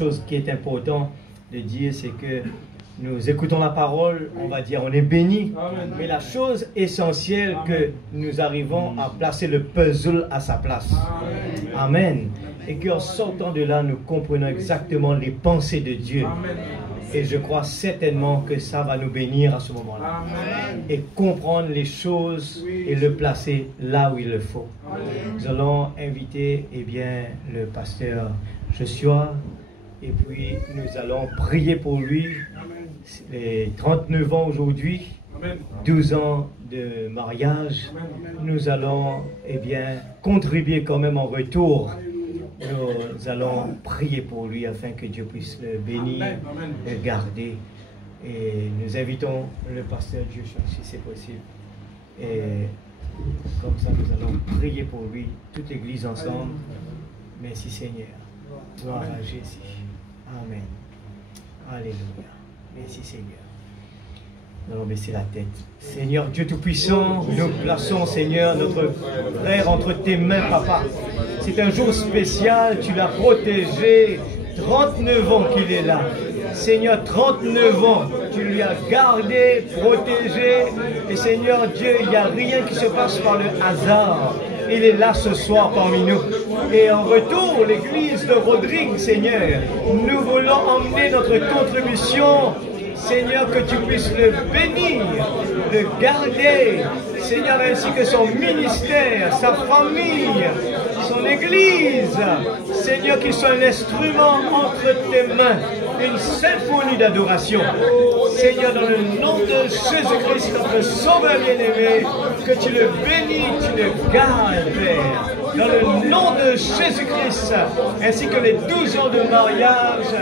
chose qui est importante de dire, c'est que nous écoutons la parole, on va dire on est béni, mais la chose essentielle que nous arrivons à placer le puzzle à sa place. Amen. Et qu'en sortant de là, nous comprenons exactement les pensées de Dieu. Et je crois certainement que ça va nous bénir à ce moment-là. Et comprendre les choses et le placer là où il le faut. Nous allons inviter le pasteur Joshua. Et puis nous allons prier pour lui. Les 39 ans aujourd'hui, 12 ans de mariage. Nous allons contribuer quand même en retour. Nous allons prier pour lui afin que Dieu puisse le bénir, le garder. Et nous invitons le pasteur Joshua si c'est possible. Et comme ça, nous allons prier pour lui, toute l'église ensemble. Merci Seigneur. Gloire à Jésus. Amen. Alléluia. Merci Seigneur. Nous allons baisser la tête. Seigneur Dieu Tout-Puissant, nous plaçons Seigneur notre frère entre tes mains, Papa. C'est un jour spécial, tu l'as protégé. 39 ans qu'il est là. Seigneur, 39 ans, tu lui as gardé, protégé. Et Seigneur Dieu, il n'y a rien qui se passe par le hasard. Il est là ce soir parmi nous. Et en retour, l'église de Rodrigue, Seigneur, nous voulons emmener notre contribution. Seigneur, que tu puisses le bénir, le garder. Seigneur, ainsi que son ministère, sa famille, son église. Seigneur, qu'il soit un instrument entre tes mains. Une symphonie d'adoration. Seigneur, dans le nom de Jésus-Christ, notre Sauveur bien-aimé, que tu le bénis, tu le gardes, Père. Dans le nom de Jésus-Christ, ainsi que les 12 ans de mariage,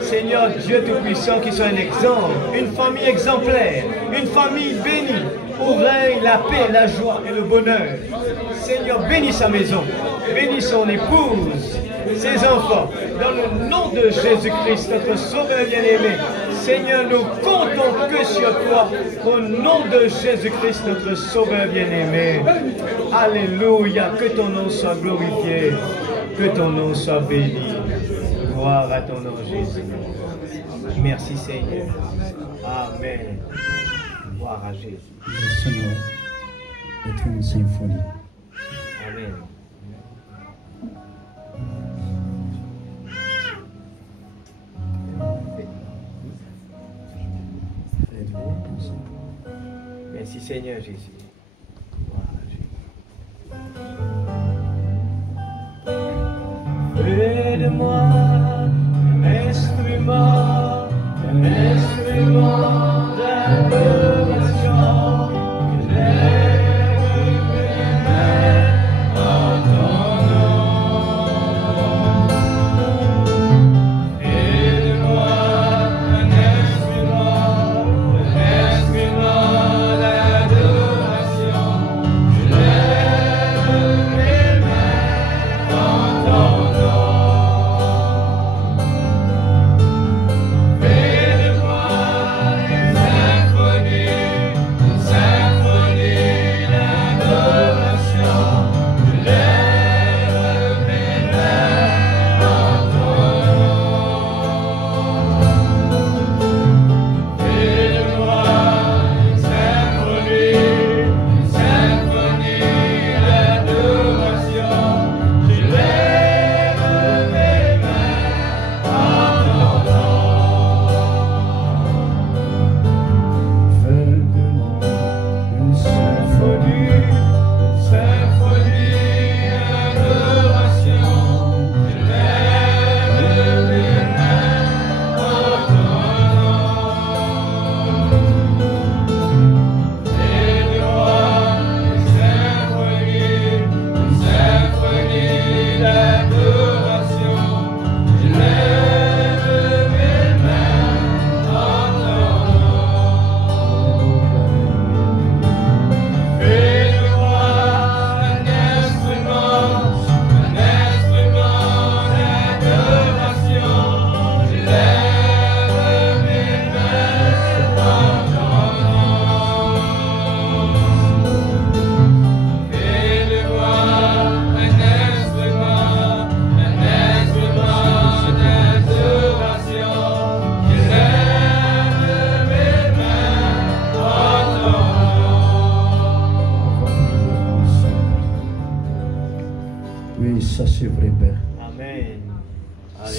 Seigneur Dieu Tout-Puissant, qui soit un exemple, une famille exemplaire, une famille bénie, où règne la paix, la joie et le bonheur. Seigneur, bénis sa maison, bénis son épouse, ses enfants, dans le nom de Jésus-Christ, notre Sauveur bien-aimé. Seigneur, nous comptons que sur toi, au nom de Jésus-Christ, notre Sauveur bien-aimé. Alléluia, que ton nom soit glorifié, que ton nom soit béni. Gloire à ton nom, Jésus. Merci, Seigneur. Amen. Gloire à Jésus. Le Seigneur est une symphonie. Amen. Merci Seigneur Jésus. Fais de moi un instrument d'adoration. Je lève mes mains en ton nom. Fais de moi un instrument d'adoration.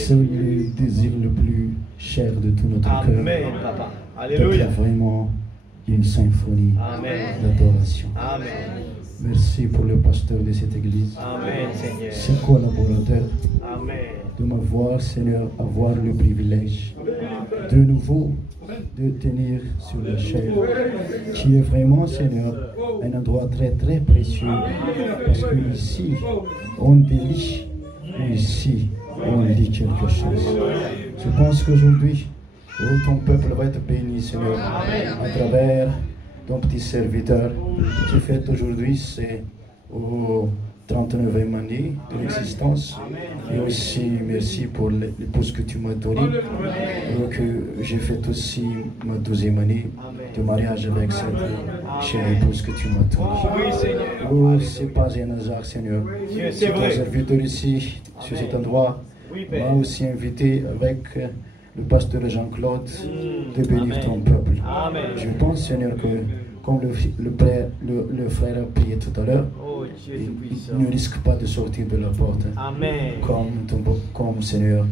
C'est le désir le plus cher de tout notre cœur. Amen, papa. Alléluia. Vraiment une symphonie d'adoration. Amen. Merci pour le pasteur de cette église. Amen, Seigneur. Ses collaborateurs. Amen. De m'avoir, Seigneur, avoir le privilège de nouveau de tenir sur la chair, qui est vraiment, Seigneur, un endroit très très précieux, parce que ici, on délie, ou ici, on lit quelque chose. Je pense qu'aujourd'hui, ton peuple va être béni, Seigneur, à travers ton petit serviteur qui fête aujourd'hui, c'est au 39e année de l'existence. Et aussi, merci pour l'épouse que tu m'as donnée. Donc, j'ai fait aussi ma 12e année de mariage avec cette chère épouse que tu m'as donnée. Oh, c'est pas un hasard, Seigneur. C'est ton serviteur ici, sur cet endroit, m'a aussi invité avec le pasteur Jean-Claude de bénir ton peuple. Je pense, Seigneur, que comme le frère a prié tout à l'heure, il ne risque pas de sortir de la porte. Comme Seigneur,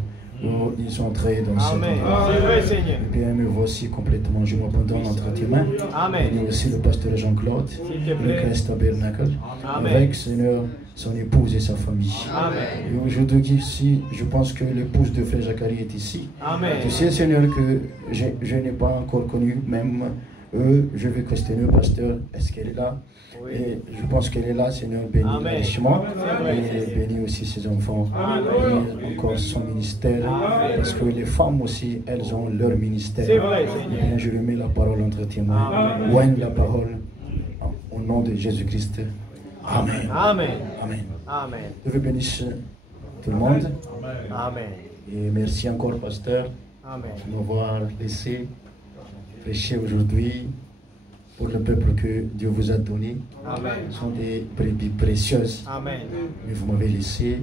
ils sont entrés dans ce endroit. Et bien, me voici complètement. Je m'abandonne entre tes mains. Il y a aussi le pasteur Jean-Claude, le Christ Tabernacle, avec Seigneur, son épouse et sa famille. Et aujourd'hui ici, je pense que l'épouse de frère Zacharie est ici. Tu sais, Seigneur, que je n'ai pas encore connu, même je vais questionner le pasteur, est-ce qu'elle est là? Et je pense qu'elle est là, Seigneur, bénis richement, et bénis aussi ses enfants, bénis encore son ministère, parce que les femmes aussi, elles ont leur ministère. Et bien, je remets la parole entre tes mains. Oigne la parole au nom de Jésus-Christ. Amen. Amen. Amen. Amen. Dieu bénisse tout le monde. Amen. Et merci encore, pasteur, de m'avoir laissé prêcher aujourd'hui pour le peuple que Dieu vous a donné. Ce sont des brebis précieuses. Amen. Mais vous m'avez laissé.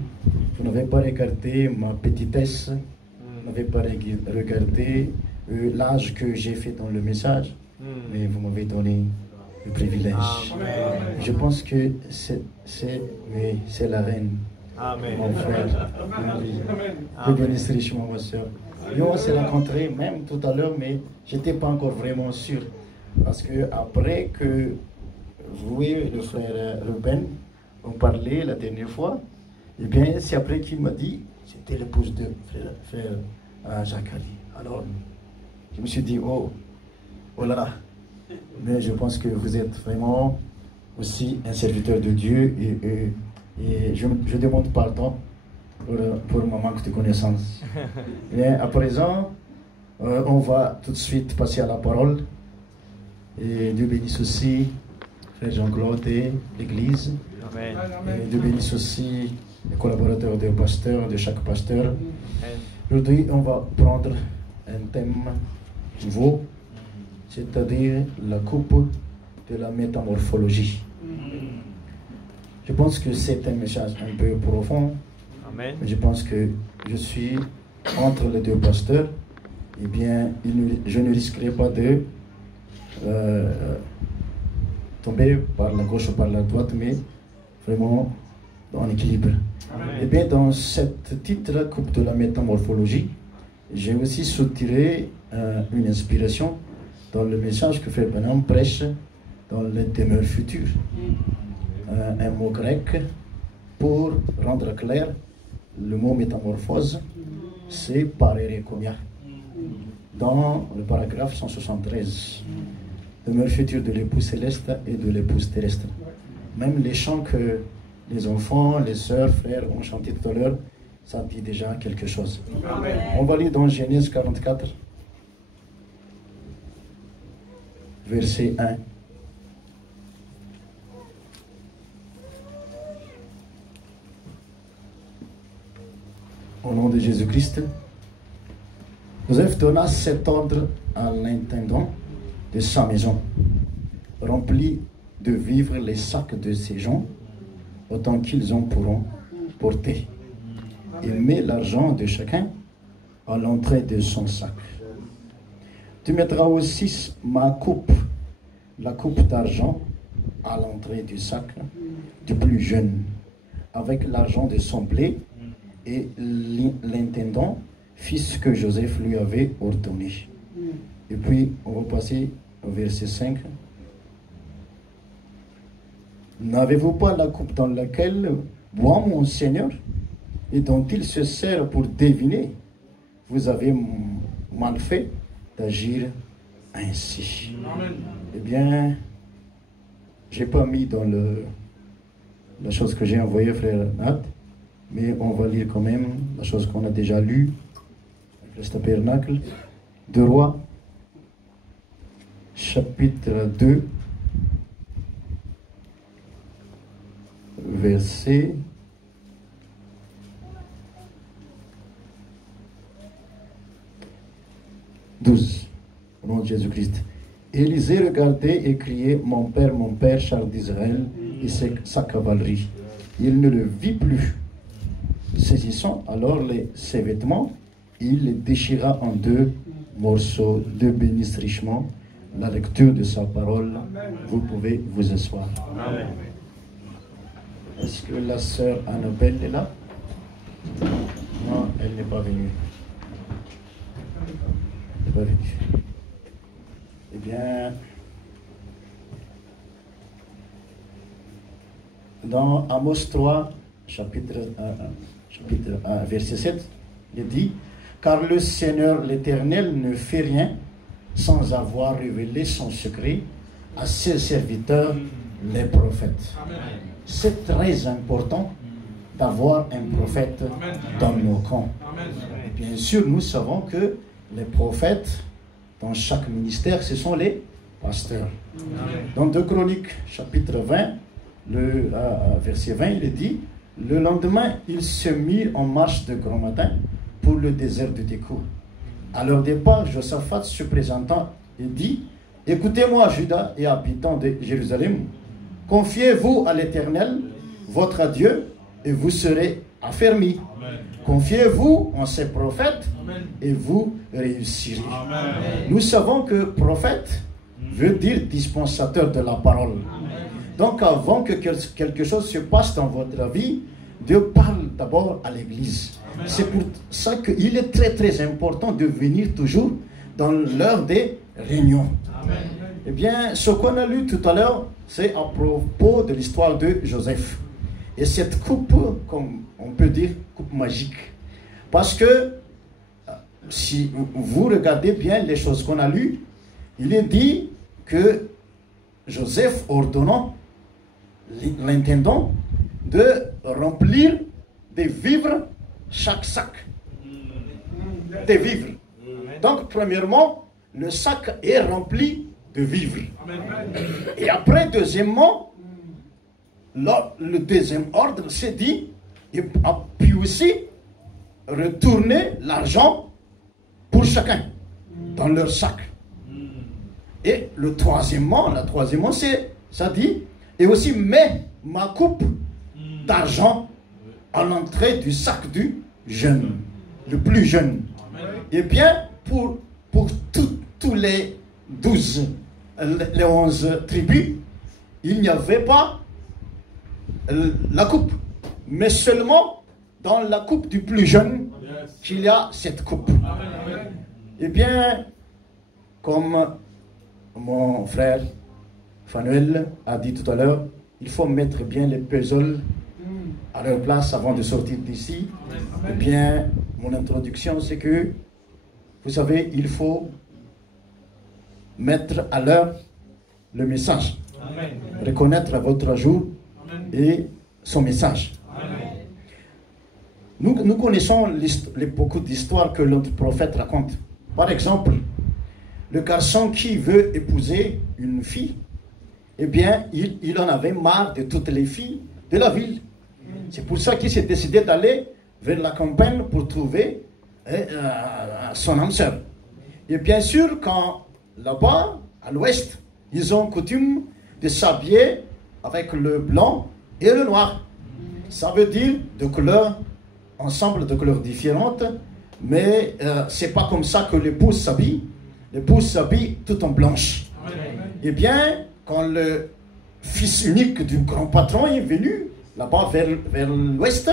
Vous n'avez pas regardé ma petitesse. Vous n'avez pas regardé l'âge que j'ai fait dans le message. Mais vous m'avez donné le privilège. Je pense que c'est la reine. Amen. Mon frère. Je bénisse richement ma soeur. On s'est rencontrés même tout à l'heure, mais je n'étais pas encore vraiment sûr. Parce que après que vous et le frère Ruben ont parlé la dernière fois, et bien c'est après qu'il m'a dit, c'était l'épouse de frère Zacharie. Alors, je me suis dit, oh là là. Mais je pense que vous êtes vraiment aussi un serviteur de Dieu et je demande pardon pour mon manque de connaissance. Et à présent, on va tout de suite passer à la parole. Et Dieu bénisse aussi frère Jean-Claude et l'Église. Et Dieu bénisse aussi les collaborateurs des pasteurs, de chaque pasteur. Aujourd'hui, on va prendre un thème nouveau, c'est-à-dire la coupe de la métamorphologie. Je pense que c'est un message un peu profond. Amen. Je pense que je suis entre les deux pasteurs. Eh bien, je ne risquerai pas de tomber par la gauche ou par la droite, mais vraiment en équilibre. Et bien, dans ce titre, Coupe de la métamorphologie, j'ai aussi soutiré une inspiration dans le message que Frère Branham prêche dans les demeures futures. Un mot grec pour rendre clair le mot métamorphose, c'est pareirekomia. Dans le paragraphe 173, demeure future de l'époux céleste et de l'épouse terrestre. Même les chants que les enfants, les sœurs, frères ont chanté tout à l'heure, ça dit déjà quelque chose. Amen. On va lire dans Genèse 44, verset 1. Au nom de Jésus-Christ, Joseph donna cet ordre à l'intendant de sa maison, remplis de vivres les sacs de ces gens, autant qu'ils en pourront porter, et mets l'argent de chacun à l'entrée de son sac. Tu mettras aussi ma coupe, la coupe d'argent, à l'entrée du sac du plus jeune, avec l'argent de son blé et l'intendant fit ce que Joseph lui avait ordonné. Et puis, on va passer au verset 5. N'avez-vous pas la coupe dans laquelle boit mon Seigneur et dont il se sert pour deviner? Vous avez mal fait d'agir ainsi. Amen. Eh bien, j'ai pas mis dans la chose que j'ai envoyée, frère Nat, mais on va lire quand même la chose qu'on a déjà lue, le tabernacle de Rois, chapitre 2, verset 12, au nom de Jésus-Christ. Élisée regardait et criait, mon père, char d'Israël et sa cavalerie. Il ne le vit plus. Saisissant alors ses vêtements, il les déchira en deux morceaux, deux bénissent richement. La lecture de sa parole, vous pouvez vous asseoir. Amen. Est-ce que la sœur Annabelle est là? Non, elle n'est pas venue. Elle n'est pas venue. Eh bien, dans Amos 3, chapitre 1, verset 7, il dit, car le Seigneur l'Éternel ne fait rien sans avoir révélé son secret à ses serviteurs, les prophètes. C'est très important d'avoir un prophète dans nos camps. Et bien sûr, nous savons que les prophètes, dans chaque ministère, ce sont les pasteurs. Dans 2 Chroniques, chapitre 20, verset 20, il est dit, le lendemain, ils se mirent en marche de grand matin pour le désert du Tékour. À leur départ, Josaphat se présentant et dit, écoutez-moi, Juda et habitants de Jérusalem, confiez-vous à l'Éternel, votre Dieu, et vous serez affermis. Confiez-vous en ses prophètes, Amen. Et vous réussirez. Amen. Nous savons que prophète veut dire dispensateur de la parole. Amen. Donc avant que quelque chose se passe dans votre vie, Dieu parle d'abord à l'Église. C'est pour ça qu'il est très très important de venir toujours dans l'heure des réunions. Amen. Eh bien, ce qu'on a lu tout à l'heure, c'est à propos de l'histoire de Joseph. Et cette coupe, comme on peut dire, coupe magique. Parce que, si vous regardez bien les choses qu'on a lues, il est dit que Joseph ordonnant l'intendant de remplir des vivres chaque sac. Des vivres. Donc, premièrement, le sac est rempli de vivres. Et après, deuxièmement, le deuxième ordre s'est dit, et puis aussi, retourner l'argent pour chacun dans leur sac. Et le troisièmement, c'est, ça dit, et aussi mets ma coupe d'argent à l'entrée du sac du jeune, le plus jeune. Et bien, pour tous les 11 tribus, il n'y avait pas la coupe, mais seulement dans la coupe du plus jeune qu'il y a cette coupe. Eh bien, comme mon frère Fanuel a dit tout à l'heure, il faut mettre bien les puzzles à leur place avant de sortir d'ici. Eh bien, mon introduction, c'est que, vous savez, il faut mettre à l'heure le message. Amen. Reconnaître à votre jour et son message. Nous connaissons beaucoup d'histoires que notre prophète raconte. Par exemple, le garçon qui veut épouser une fille, eh bien, il en avait marre de toutes les filles de la ville. C'est pour ça qu'il s'est décidé d'aller vers la campagne pour trouver son âme sœur. Et bien sûr, quand là-bas, à l'ouest, ils ont coutume de s'habiller avec le blanc et le noir. Ça veut dire de couleurs, ensemble de couleurs différentes, mais c'est pas comme ça que l'épouse s'habille. L'épouse s'habille tout en blanche. Eh bien, quand le fils unique du grand patron est venu là-bas vers l'ouest,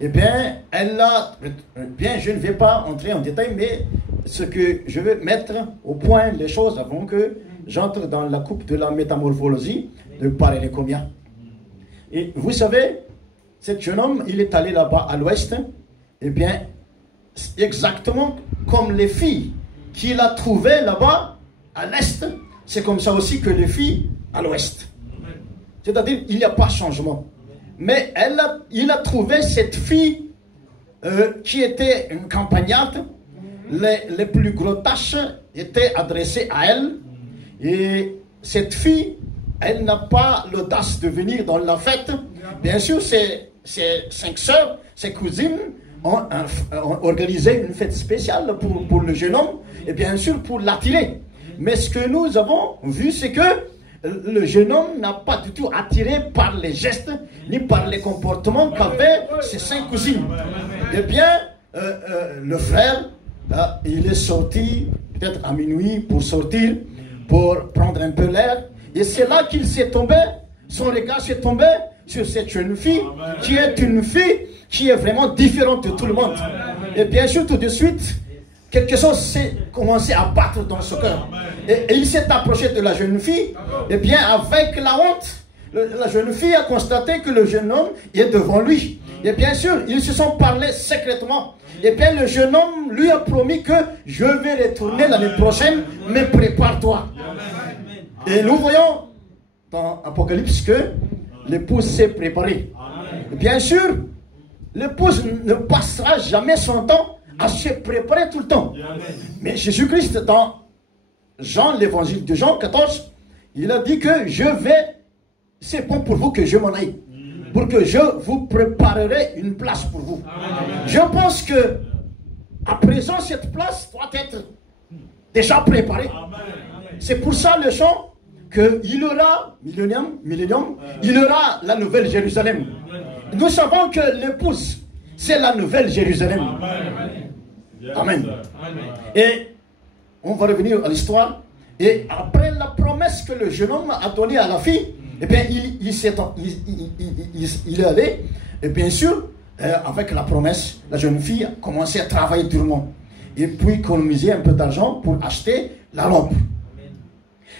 eh bien, je ne vais pas entrer en détail, mais ce que je veux mettre au point les choses avant que j'entre dans la coupe de la métamorphologie de Parélécomia. Et vous savez, cet jeune homme, il est allé là-bas à l'ouest, eh bien, exactement comme les filles qu'il a trouvées là-bas à l'est, c'est comme ça aussi que les filles à l'ouest. C'est-à-dire, il n'y a pas de changement. Mais il a trouvé cette fille qui était une campagnarde. Les plus grosses tâches étaient adressées à elle. Et cette fille, elle n'a pas l'audace de venir dans la fête. Bien sûr, ses 5 sœurs, ses cousines, ont organisé une fête spéciale pour le jeune homme. Et bien sûr, pour l'attirer. Mais ce que nous avons vu, c'est que le jeune homme n'a pas du tout attiré par les gestes, ni par les comportements qu'avaient ses 5 cousines. Eh bien, le frère, il est sorti, peut-être à minuit, pour sortir, pour prendre un peu l'air. Et c'est là qu'il s'est tombé, son regard s'est tombé sur cette jeune fille, qui est une fille qui est vraiment différente de tout le monde. Et bien sûr, tout de suite, quelque chose s'est commencé à battre dans son cœur. Et il s'est approché de la jeune fille. Et bien, avec la honte, la jeune fille a constaté que le jeune homme est devant lui. Et bien sûr, ils se sont parlé secrètement. Et bien, le jeune homme lui a promis que je vais retourner l'année prochaine, mais prépare-toi. Et nous voyons dans Apocalypse que l'épouse s'est préparée. Et bien sûr, l'épouse ne passera jamais son temps à se préparer tout le temps. Mais Jésus-Christ, dans l'évangile de Jean 14, il a dit que c'est bon pour vous que je m'en aille, pour que je vous préparerai une place pour vous. Je pense que à présent, cette place doit être déjà préparée. C'est pour ça le chant qu'il aura, millénium, il aura la nouvelle Jérusalem. Nous savons que l'épouse, c'est la nouvelle Jérusalem. Amen. Et on va revenir à l'histoire. Et après la promesse que le jeune homme a donnée à la fille, eh bien, il est allé. Et bien sûr, avec la promesse, la jeune fille a commencé à travailler durement. Et puis économiser un peu d'argent pour acheter la robe.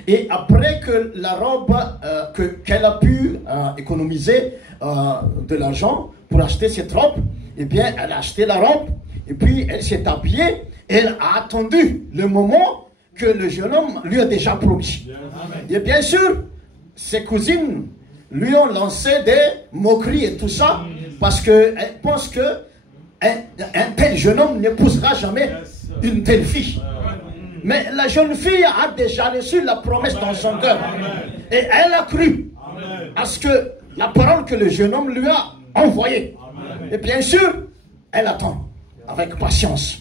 Et après que la robe, qu'elle a pu économiser de l'argent pour acheter cette robe, eh bien, elle a acheté la robe. Et puis, elle s'est habillée. Elle a attendu le moment que le jeune homme lui a déjà promis. Et bien sûr, ses cousines lui ont lancé des moqueries et tout ça, parce qu'elles pensent qu'un tel jeune homme n'épousera jamais une telle fille. Mais la jeune fille a déjà reçu la promesse dans son cœur. Et elle a cru à ce que la parole que le jeune homme lui a envoyée. Et bien sûr, elle attend avec patience.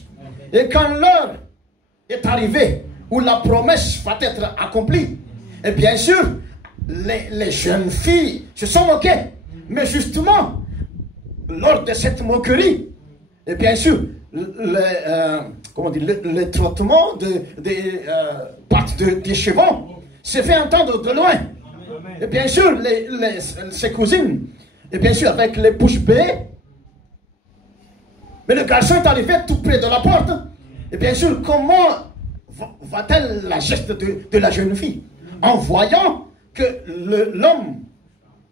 Et quand l'heure est arrivée où la promesse va être accomplie, et bien sûr, les jeunes filles se sont moquées. Mais justement, lors de cette moquerie, et bien sûr, le trottement des pattes des chevaux s'est fait entendre de loin. Et bien sûr, ses cousines, et bien sûr, avec les bouches bées. Mais le garçon est arrivé tout près de la porte. Et bien sûr, comment va-t-elle la geste de la jeune fille? En voyant que l'homme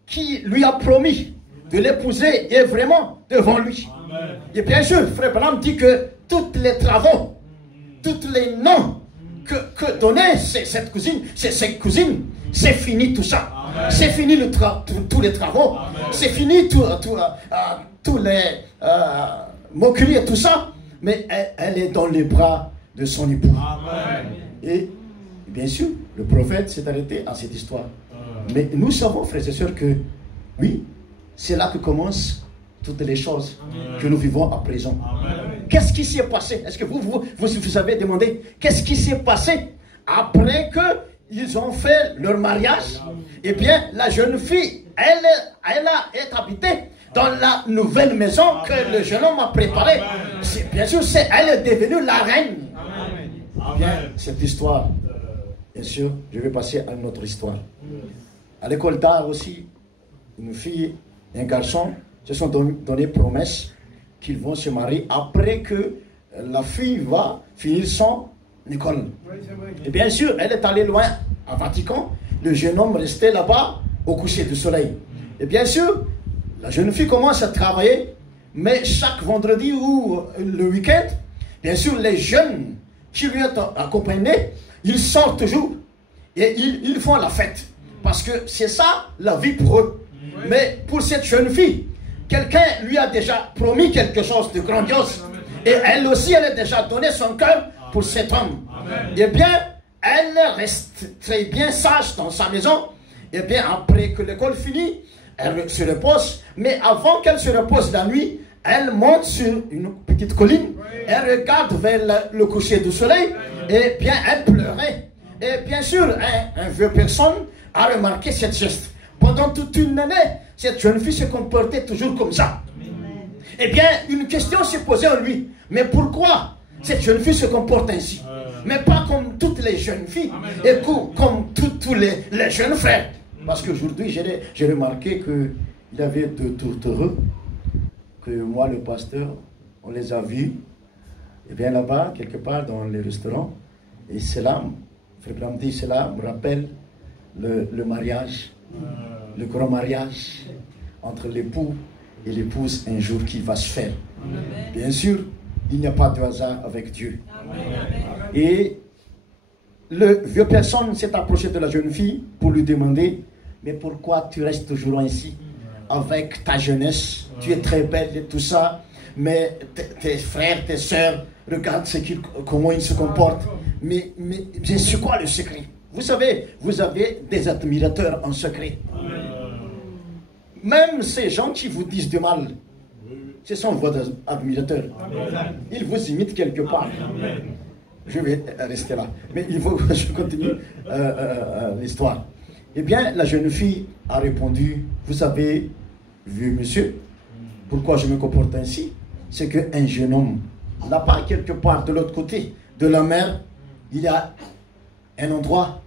qui lui a promis de l'épouser est vraiment devant lui. Amen. Et bien sûr, Frère Branham dit que tous les travaux, tous les noms que donnait cette cousine, ces cousines, c'est fini tout ça. C'est fini tous les travaux. C'est fini tous les moqueries et tout ça. Mais elle est dans les bras de son époux. Amen. Et bien sûr, le prophète s'est arrêté à cette histoire. Mais nous savons, frères et sœurs, que oui, c'est là que commencent toutes les choses que nous vivons à présent. Qu'est-ce qui s'est passé? Est-ce que vous avez demandé qu'est-ce qui s'est passé après qu'ils ont fait leur mariage? Eh bien, la jeune fille, elle est habitée dans la nouvelle maison que le jeune homme a préparée. Bien sûr, elle est devenue la reine. Bien, cette histoire, bien sûr, je vais passer à une autre histoire. À l'école d'art aussi, une fille et un garçon se sont donné promesse qu'ils vont se marier après que la fille va finir son école. Et bien sûr, elle est allée loin, à Vatican. Le jeune homme restait là-bas au coucher du soleil. Et bien sûr, la jeune fille commence à travailler, mais chaque vendredi ou le week-end, bien sûr, les jeunes qui lui ont accompagné, ils sortent toujours et ils font la fête. Parce que c'est ça la vie pour eux. Mais pour cette jeune fille, quelqu'un lui a déjà promis quelque chose de grandiose. Et elle aussi, elle a déjà donné son cœur pour cet homme. Eh bien, elle reste très bien sage dans sa maison. Eh bien, après que l'école finit, elle se repose. Mais avant qu'elle se repose la nuit, elle monte sur une petite colline. Elle regarde vers le coucher du soleil. Et bien, elle pleurait. Et bien sûr, un vieux personne a remarqué cette geste. Pendant toute une année, cette jeune fille se comportait toujours comme ça. Eh bien, une question s'est posée en lui. Mais pourquoi cette jeune fille se comporte ainsi? Mais pas comme toutes les jeunes filles et comme tous les jeunes frères. Parce qu'aujourd'hui, j'ai remarqué qu'il y avait deux tourtereux, que moi, le pasteur, on les a vus. Et bien là-bas, quelque part dans les restaurants. Et cela, Frère Branham dit, cela me rappelle le mariage, le grand mariage entre l'époux et l'épouse un jour qui va se faire. Bien sûr, il n'y a pas de hasard avec Dieu. Et le vieux personne s'est approché de la jeune fille pour lui demander, mais pourquoi tu restes toujours ainsi avec ta jeunesse? Tu es très belle et tout ça, mais tes frères, tes soeurs, regarde comment ils se comportent. Mais c'est quoi le secret? Vous savez, vous avez des admirateurs en secret. Même ces gens qui vous disent du mal, ce sont vos admirateurs. Ils vous imitent quelque part. Je vais rester là. Mais il faut que je continue l'histoire. Eh bien, la jeune fille a répondu, vous avez vu, monsieur, pourquoi je me comporte ainsi? C'est qu'un jeune homme, là-bas, quelque part de l'autre côté de la mer, il y a un endroit,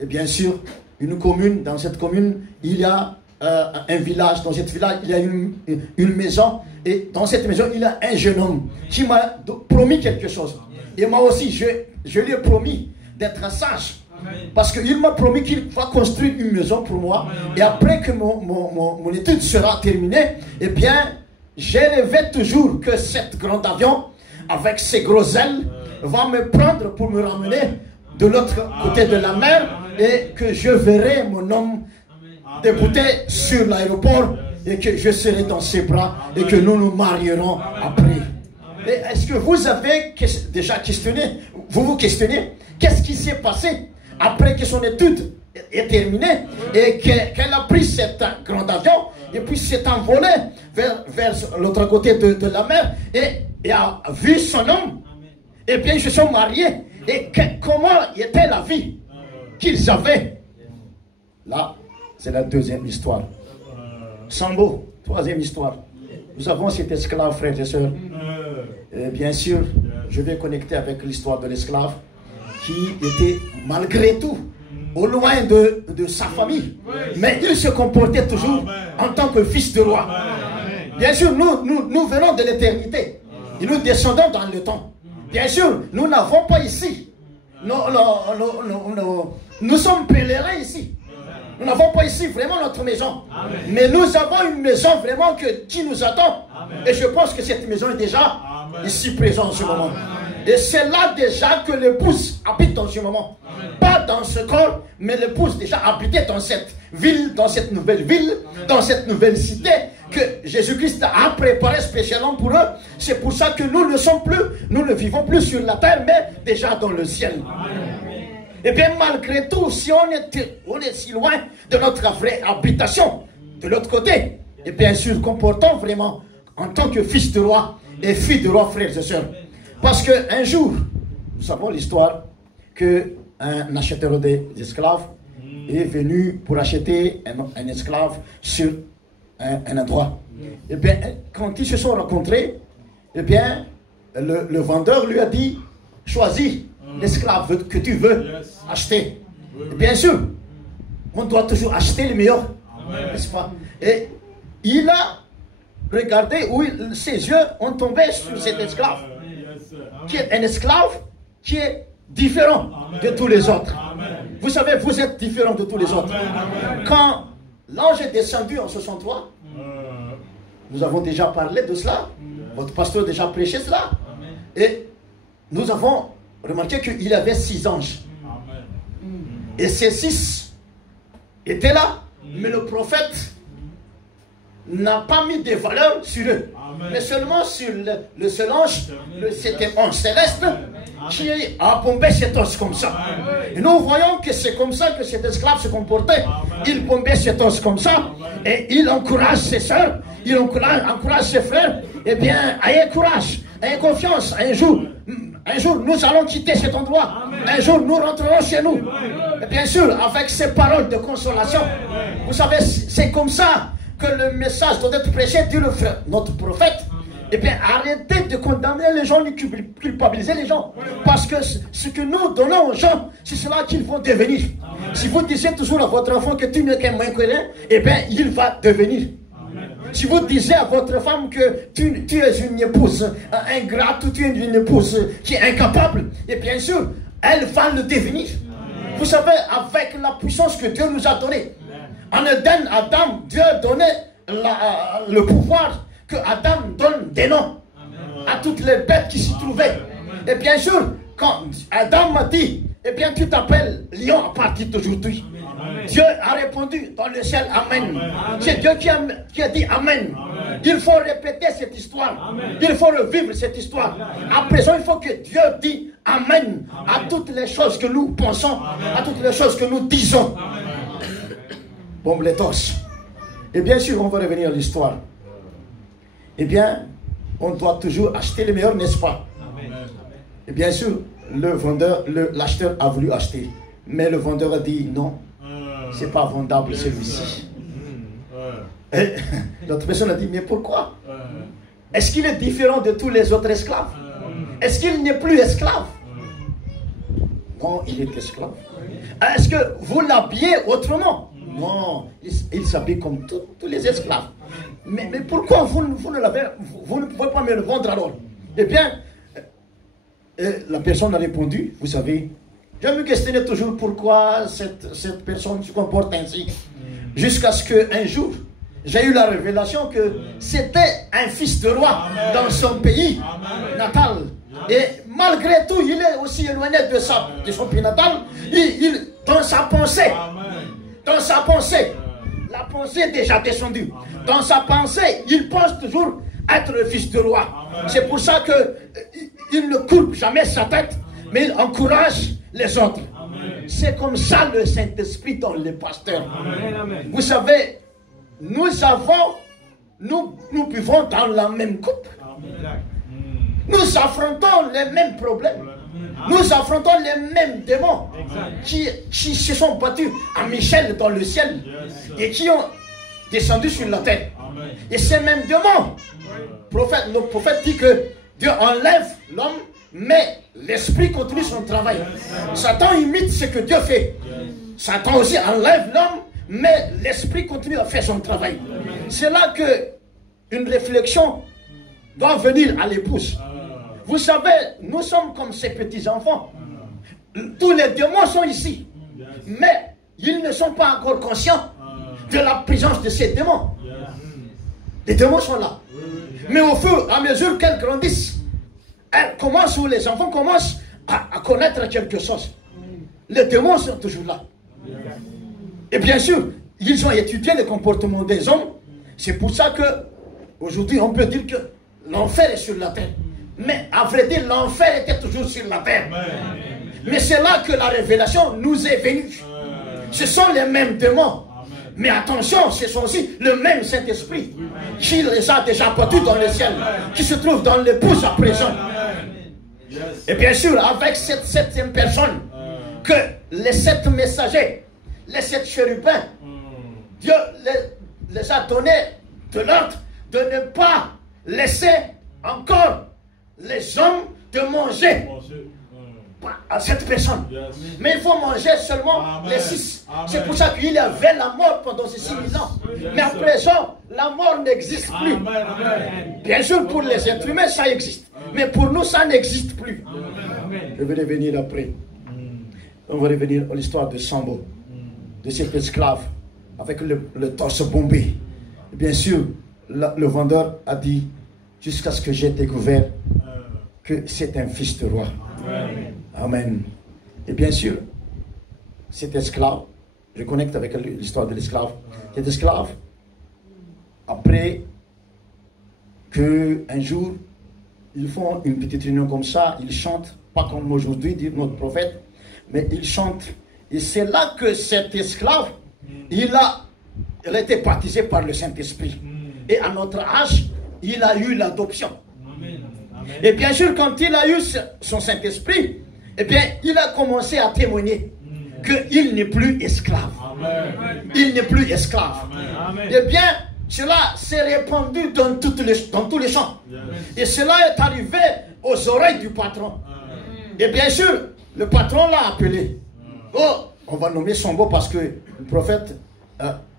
et bien sûr, une commune. Dans cette commune, il y a un village. Dans cette village, il y a une maison. Et dans cette maison, il y a un jeune homme qui m'a promis quelque chose. Et moi aussi, je lui ai promis d'être sage. Parce qu'il m'a promis qu'il va construire une maison pour moi. Et après que mon étude sera terminée, eh bien, j'ai rêvé toujours que cet grand avion, avec ses gros ailes, va me prendre pour me ramener de l'autre côté de la mer et que je verrai mon homme débouté sur l'aéroport et que je serai dans ses bras et que nous nous marierons après. Mais est-ce que vous avez déjà questionné, vous questionnez, qu'est-ce qui s'est passé après que son étude est terminée et qu'elle a pris cet grand avion et puis s'est envolée vers l'autre côté de la mer et a vu son homme? Et bien, ils se sont mariés. Et comment était la vie qu'ils avaient? Là, c'est la deuxième histoire. Sambo, troisième histoire. Nous avons cet esclave, frères et sœurs. Et bien sûr, je vais connecter avec l'histoire de l'esclave qui était, malgré tout, au loin de sa famille. Mais il se comportait toujours en tant que fils de roi. Bien sûr, nous venons de l'éternité. Et nous descendons dans le temps. Bien sûr, nous n'avons pas ici. Nous sommes pèlerins ici. Nous n'avons pas ici vraiment notre maison. Mais nous avons une maison vraiment qui nous attend. Et je pense que cette maison est déjà ici présente en ce moment. Et c'est là déjà que l'épouse habite en ce moment. Pas dans ce corps, mais l'épouse déjà habitait dans cette ville, dans cette nouvelle ville, dans cette nouvelle cité que Jésus-Christ a préparé spécialement pour eux. C'est pour ça que nous ne sommes plus, nous ne vivons plus sur la terre, mais déjà dans le ciel. Et bien malgré tout, si on est si loin de notre vraie habitation, de l'autre côté, et bien sûr comportons vraiment en tant que fils de roi et fille de roi, frères et sœurs. Parce qu'un jour, nous savons l'histoire qu'un acheteur d'esclaves est venu pour acheter un esclave sur un endroit. Et bien, quand ils se sont rencontrés, et bien, le vendeur lui a dit, choisis l'esclave que tu veux acheter. Et bien sûr, on doit toujours acheter le meilleur, n'est-ce pas? Et il a regardez où ses yeux ont tombé sur cet esclave. Qui est un esclave qui est différent de tous les autres. Vous savez, vous êtes différent de tous les autres. Quand l'ange est descendu en 63, nous avons déjà parlé de cela. Votre pasteur a déjà prêché cela. Et nous avons remarqué qu'il y avait 6 anges. Et ces 6 étaient là. Mais le prophète n'a pas mis de valeur sur eux. Mais seulement sur le seul ange, c'était un ange céleste qui a bombé cet os comme ça. Et nous voyons que c'est comme ça que cet esclave se comportait. Il bombait cet os comme ça. Et il encourage ses soeurs. Il encourage ses frères. Eh bien, ayez courage, ayez confiance. Un jour, nous allons quitter cet endroit. Un jour, nous rentrerons chez nous. Et bien sûr, avec ces paroles de consolation. Vous savez, c'est comme ça que le message doit être prêché, dit notre prophète. Eh bien, arrêtez de condamner les gens, de culpabiliser les gens. Parce que ce que nous donnons aux gens, c'est cela qu'ils vont devenir. Si vous disiez toujours à votre enfant que tu n'es qu'un moins que rien, eh bien, il va devenir. Si vous disiez à votre femme que tu es une épouse ingrate ou tu es une épouse qui est incapable, et bien sûr, elle va le devenir. Vous savez, avec la puissance que Dieu nous a donnée, en Éden, Adam, Dieu donnait le pouvoir que Adam donne des noms à toutes les bêtes qui s'y trouvaient. Et bien sûr, quand Adam m'a dit, eh bien tu t'appelles lion à partir d'aujourd'hui. Dieu a répondu dans le ciel, Amen. C'est Dieu qui a dit Amen. Il faut répéter cette histoire. Il faut revivre cette histoire. À présent, il faut que Dieu dise Amen à toutes les choses que nous pensons, à toutes les choses que nous disons. Bombe les torches. Et bien sûr, on va revenir à l'histoire. Eh bien, on doit toujours acheter le meilleur, n'est-ce pas? Et bien sûr, l'acheteur a voulu acheter. Mais le vendeur a dit non, c'est pas vendable celui-ci. Et l'autre personne a dit, mais pourquoi? Est-ce qu'il est différent de tous les autres esclaves? Est-ce qu'il n'est plus esclave? Non, il est esclave. Est-ce que vous l'habillez autrement? Non, il s'habille comme tous les esclaves. Mais pourquoi vous ne pouvez pas me le vendre alors? Eh bien, la personne a répondu, vous savez, je me questionnais toujours pourquoi cette personne se comporte ainsi. Jusqu'à ce qu'un jour, j'ai eu la révélation que c'était un fils de roi dans son pays natal. Et malgré tout, il est aussi éloigné de son pays natal. Dans sa pensée, la pensée est déjà descendue. Dans sa pensée, il pense toujours être le fils de roi. C'est pour ça qu'il ne courbe jamais sa tête, mais il encourage les autres. C'est comme ça le Saint-Esprit dans les pasteurs. Vous savez, nous buvons dans la même coupe. Nous affrontons les mêmes problèmes. Nous affrontons les mêmes démons qui se sont battus à Michel dans le ciel et qui ont descendu sur la terre. Et ces mêmes démons, le prophète dit que Dieu enlève l'homme, mais l'esprit continue son travail. Satan imite ce que Dieu fait. Satan aussi enlève l'homme, mais l'esprit continue à faire son travail. C'est là que une réflexion doit venir à l'épouse. Vous savez, nous sommes comme ces petits-enfants. Tous les démons sont ici. Mais ils ne sont pas encore conscients de la présence de ces démons. Les démons sont là. Mais au fur et à mesure qu'elles grandissent, les enfants commencent à connaître quelque chose. Les démons sont toujours là. Et bien sûr, ils ont étudié le comportement des hommes. C'est pour ça que aujourd'hui on peut dire que l'enfer est sur la terre. Mais à vrai dire, l'enfer était toujours sur la terre. Mais c'est là que la révélation nous est venue. Ce sont les mêmes démons. Mais attention, ce sont aussi le même Saint-Esprit qui les a déjà battus dans le ciel, qui se trouve dans l'épouse à présent. Et bien sûr, avec cette septième personne, que les 7 messagers, les 7 chérubins, Dieu les a donné de l'ordre de ne pas laisser encore les hommes de manger. à cette personne. Mais il faut manger seulement les 6. C'est pour ça qu'il y avait la mort pendant ces 6000 ans. Mais à présent, la mort n'existe plus. Bien sûr, pour les êtres humains, ça existe. Mais pour nous, ça n'existe plus. Je vais revenir après. On va revenir à l'histoire de Sambo, de cet esclave, avec le torse bombé. Bien sûr, le vendeur a dit, jusqu'à ce que j'ai découvert que c'est un fils de roi. Amen. Et bien sûr, cet esclave, je connecte avec l'histoire de l'esclave. Cet esclave, après qu'un jour, ils font une petite réunion comme ça, ils chantent, pas comme aujourd'hui, dit notre prophète, mais ils chantent. Et c'est là que cet esclave, il a été baptisé par le Saint-Esprit. Et à notre âge, il a eu l'adoption. Et bien sûr, quand il a eu son Saint-Esprit, eh bien, il a commencé à témoigner qu'il n'est plus esclave. Il n'est plus esclave. Eh bien, cela s'est répandu dans tous les champs. Et cela est arrivé aux oreilles du patron. Et bien sûr, le patron l'a appelé. Oh, on va nommer Sambo parce que le prophète,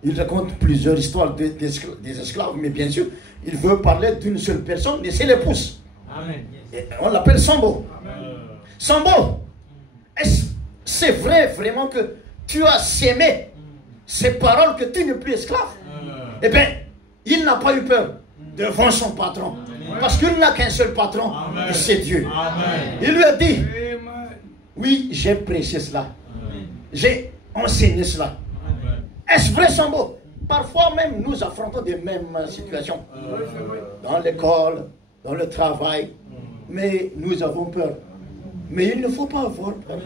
il raconte plusieurs histoires des esclaves, mais bien sûr, il veut parler d'une seule personne, et c'est l'épouse. Et on l'appelle Sambo. Sambo, c'est vrai vraiment que tu as sémé ces paroles que tu n'es plus esclave? Eh bien, il n'a pas eu peur devant son patron. Parce qu'il n'a qu'un seul patron, et c'est Dieu. Il lui a dit, oui, j'ai prêché cela. J'ai enseigné cela. Est-ce vrai, Sambo? Parfois même, nous affrontons des mêmes situations. Dans l'école, dans le travail. Mais nous avons peur. Mais il ne faut pas avoir peur.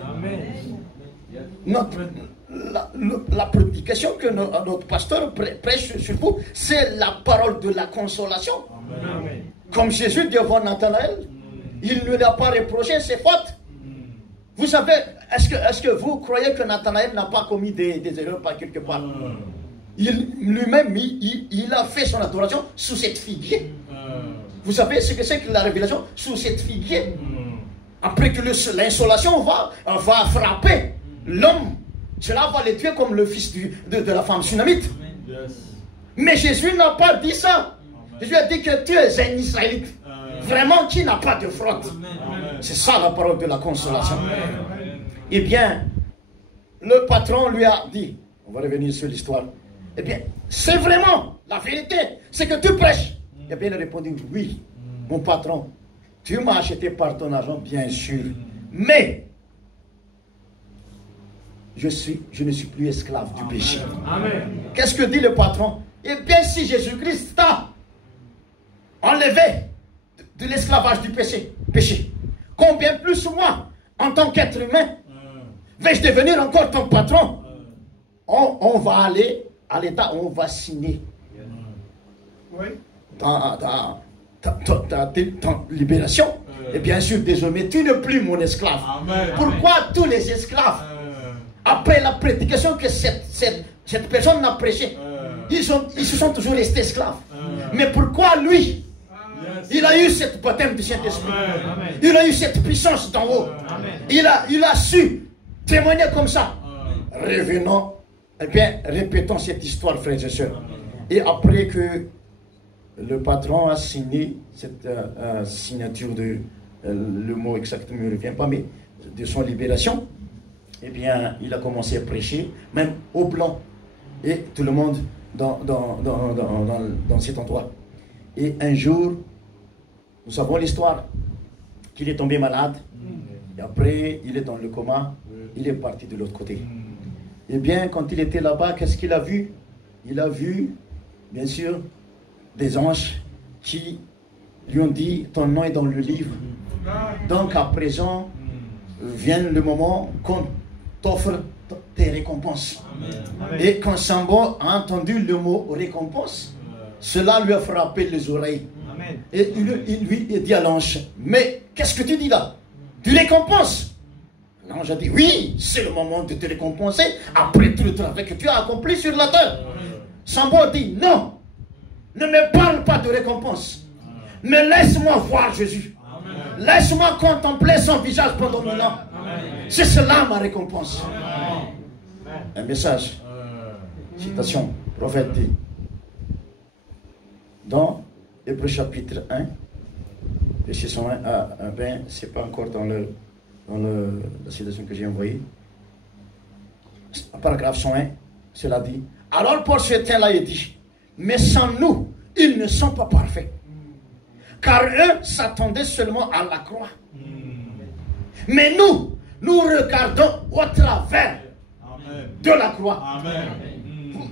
La prédication que notre pasteur prêche sur vous, c'est la parole de la consolation. Comme Jésus devant Nathanaël, il ne lui a pas reproché ses fautes. Vous savez, est-ce que vous croyez que Nathanaël n'a pas commis des erreurs par quelque part? Lui-même, il a fait son adoration sous cette figuier. Vous savez ce que c'est que la révélation sous cette figuier? Après que l'insolation va frapper l'homme, cela va le tuer comme le fils de la femme sunamite. Mais Jésus n'a pas dit ça. Jésus a dit que tu es un Israélite. Vraiment qui n'a pas de fraude. C'est ça la parole de la consolation. Eh bien, le patron lui a dit, on va revenir sur l'histoire, eh bien, c'est vraiment la vérité, c'est que tu prêches. Eh bien, il a répondu, oui, mon patron, tu m'as acheté par ton argent, bien sûr, mais je ne suis plus esclave du péché. Qu'est-ce que dit le patron? Eh bien, si Jésus-Christ t'a enlevé de l'esclavage du péché, combien plus moi, en tant qu'être humain, vais-je devenir encore ton patron? On va aller à l'état où on va signer ta libération. Et bien sûr, désormais, tu n'es plus mon esclave. Pourquoi tous les esclaves, après la prédication que cette personne a prêchée, ils se sont toujours restés esclaves? Mais pourquoi lui? Il a eu cette baptême du Saint-Esprit. Il a eu cette puissance d'en haut. Il a su témoigner comme ça. Revenons, eh bien, répétons cette histoire, frères et sœurs. Et après que le patron a signé cette signature le mot exact ne me revient pas, mais de son libération, eh bien, il a commencé à prêcher, même au blanc, et tout le monde dans cet endroit. Et un jour, nous savons l'histoire, qu'il est tombé malade, et après, il est dans le coma, il est parti de l'autre côté. Eh bien, quand il était là-bas, qu'est-ce qu'il a vu? Il a vu, bien sûr, des anges qui lui ont dit, ton nom est dans le livre. Donc, à présent, vient le moment qu'on t'offre tes récompenses. Et quand Sambo a entendu le mot récompense, cela lui a frappé les oreilles. Et il lui dit à l'ange, mais qu'est-ce que tu dis là? Tu récompenses? L'ange a dit, oui, c'est le moment de te récompenser après tout le travail que tu as accompli sur la terre. Sambo a dit, non, ne me parle pas de récompense, mais laisse-moi voir Jésus. Laisse-moi contempler son visage pendant 1000 ans. C'est cela ma récompense. Un message. Citation. Prophète dit. Dans Hébreux chapitre 1, verset 101 à 20, c'est pas encore dans la citation que j'ai envoyée. Paragraphe 101, cela dit. Alors pour ce temps-là, il dit, mais sans nous, ils ne sont pas parfaits. Car eux s'attendaient seulement à la croix. Mais nous regardons au travers de la croix.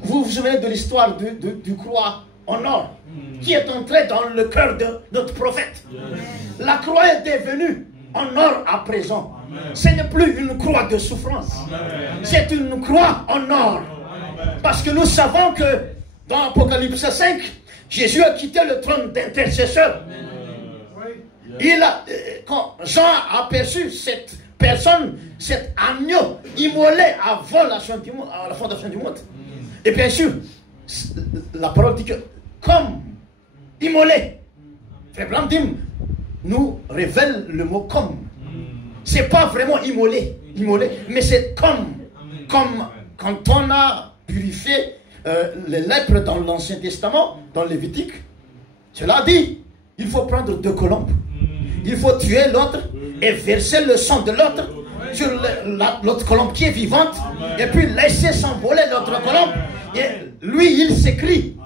Vous vous souvenez de l'histoire du croix en or qui est entré dans le cœur de notre prophète. La croix est devenue en or à présent. Ce n'est plus une croix de souffrance. C'est une croix en or. Parce que nous savons que dans Apocalypse 5, Jésus a quitté le trône d'intercesseur. Quand Jean a aperçu cette personne, cet agneau immolé avant la fondation du monde. Et bien sûr, la parole dit que comme immolé, Frère Branham nous révèle le mot comme. C'est pas vraiment immolé, mais c'est comme quand on a purifié les lèpres dans l'Ancien Testament, dans Lévitique, cela dit, il faut prendre 2 colombes. Il faut tuer l'autre et verser le sang de l'autre sur l'autre colombe qui est vivante, et puis laisser s'envoler l'autre colombe. Et lui, il s'écrit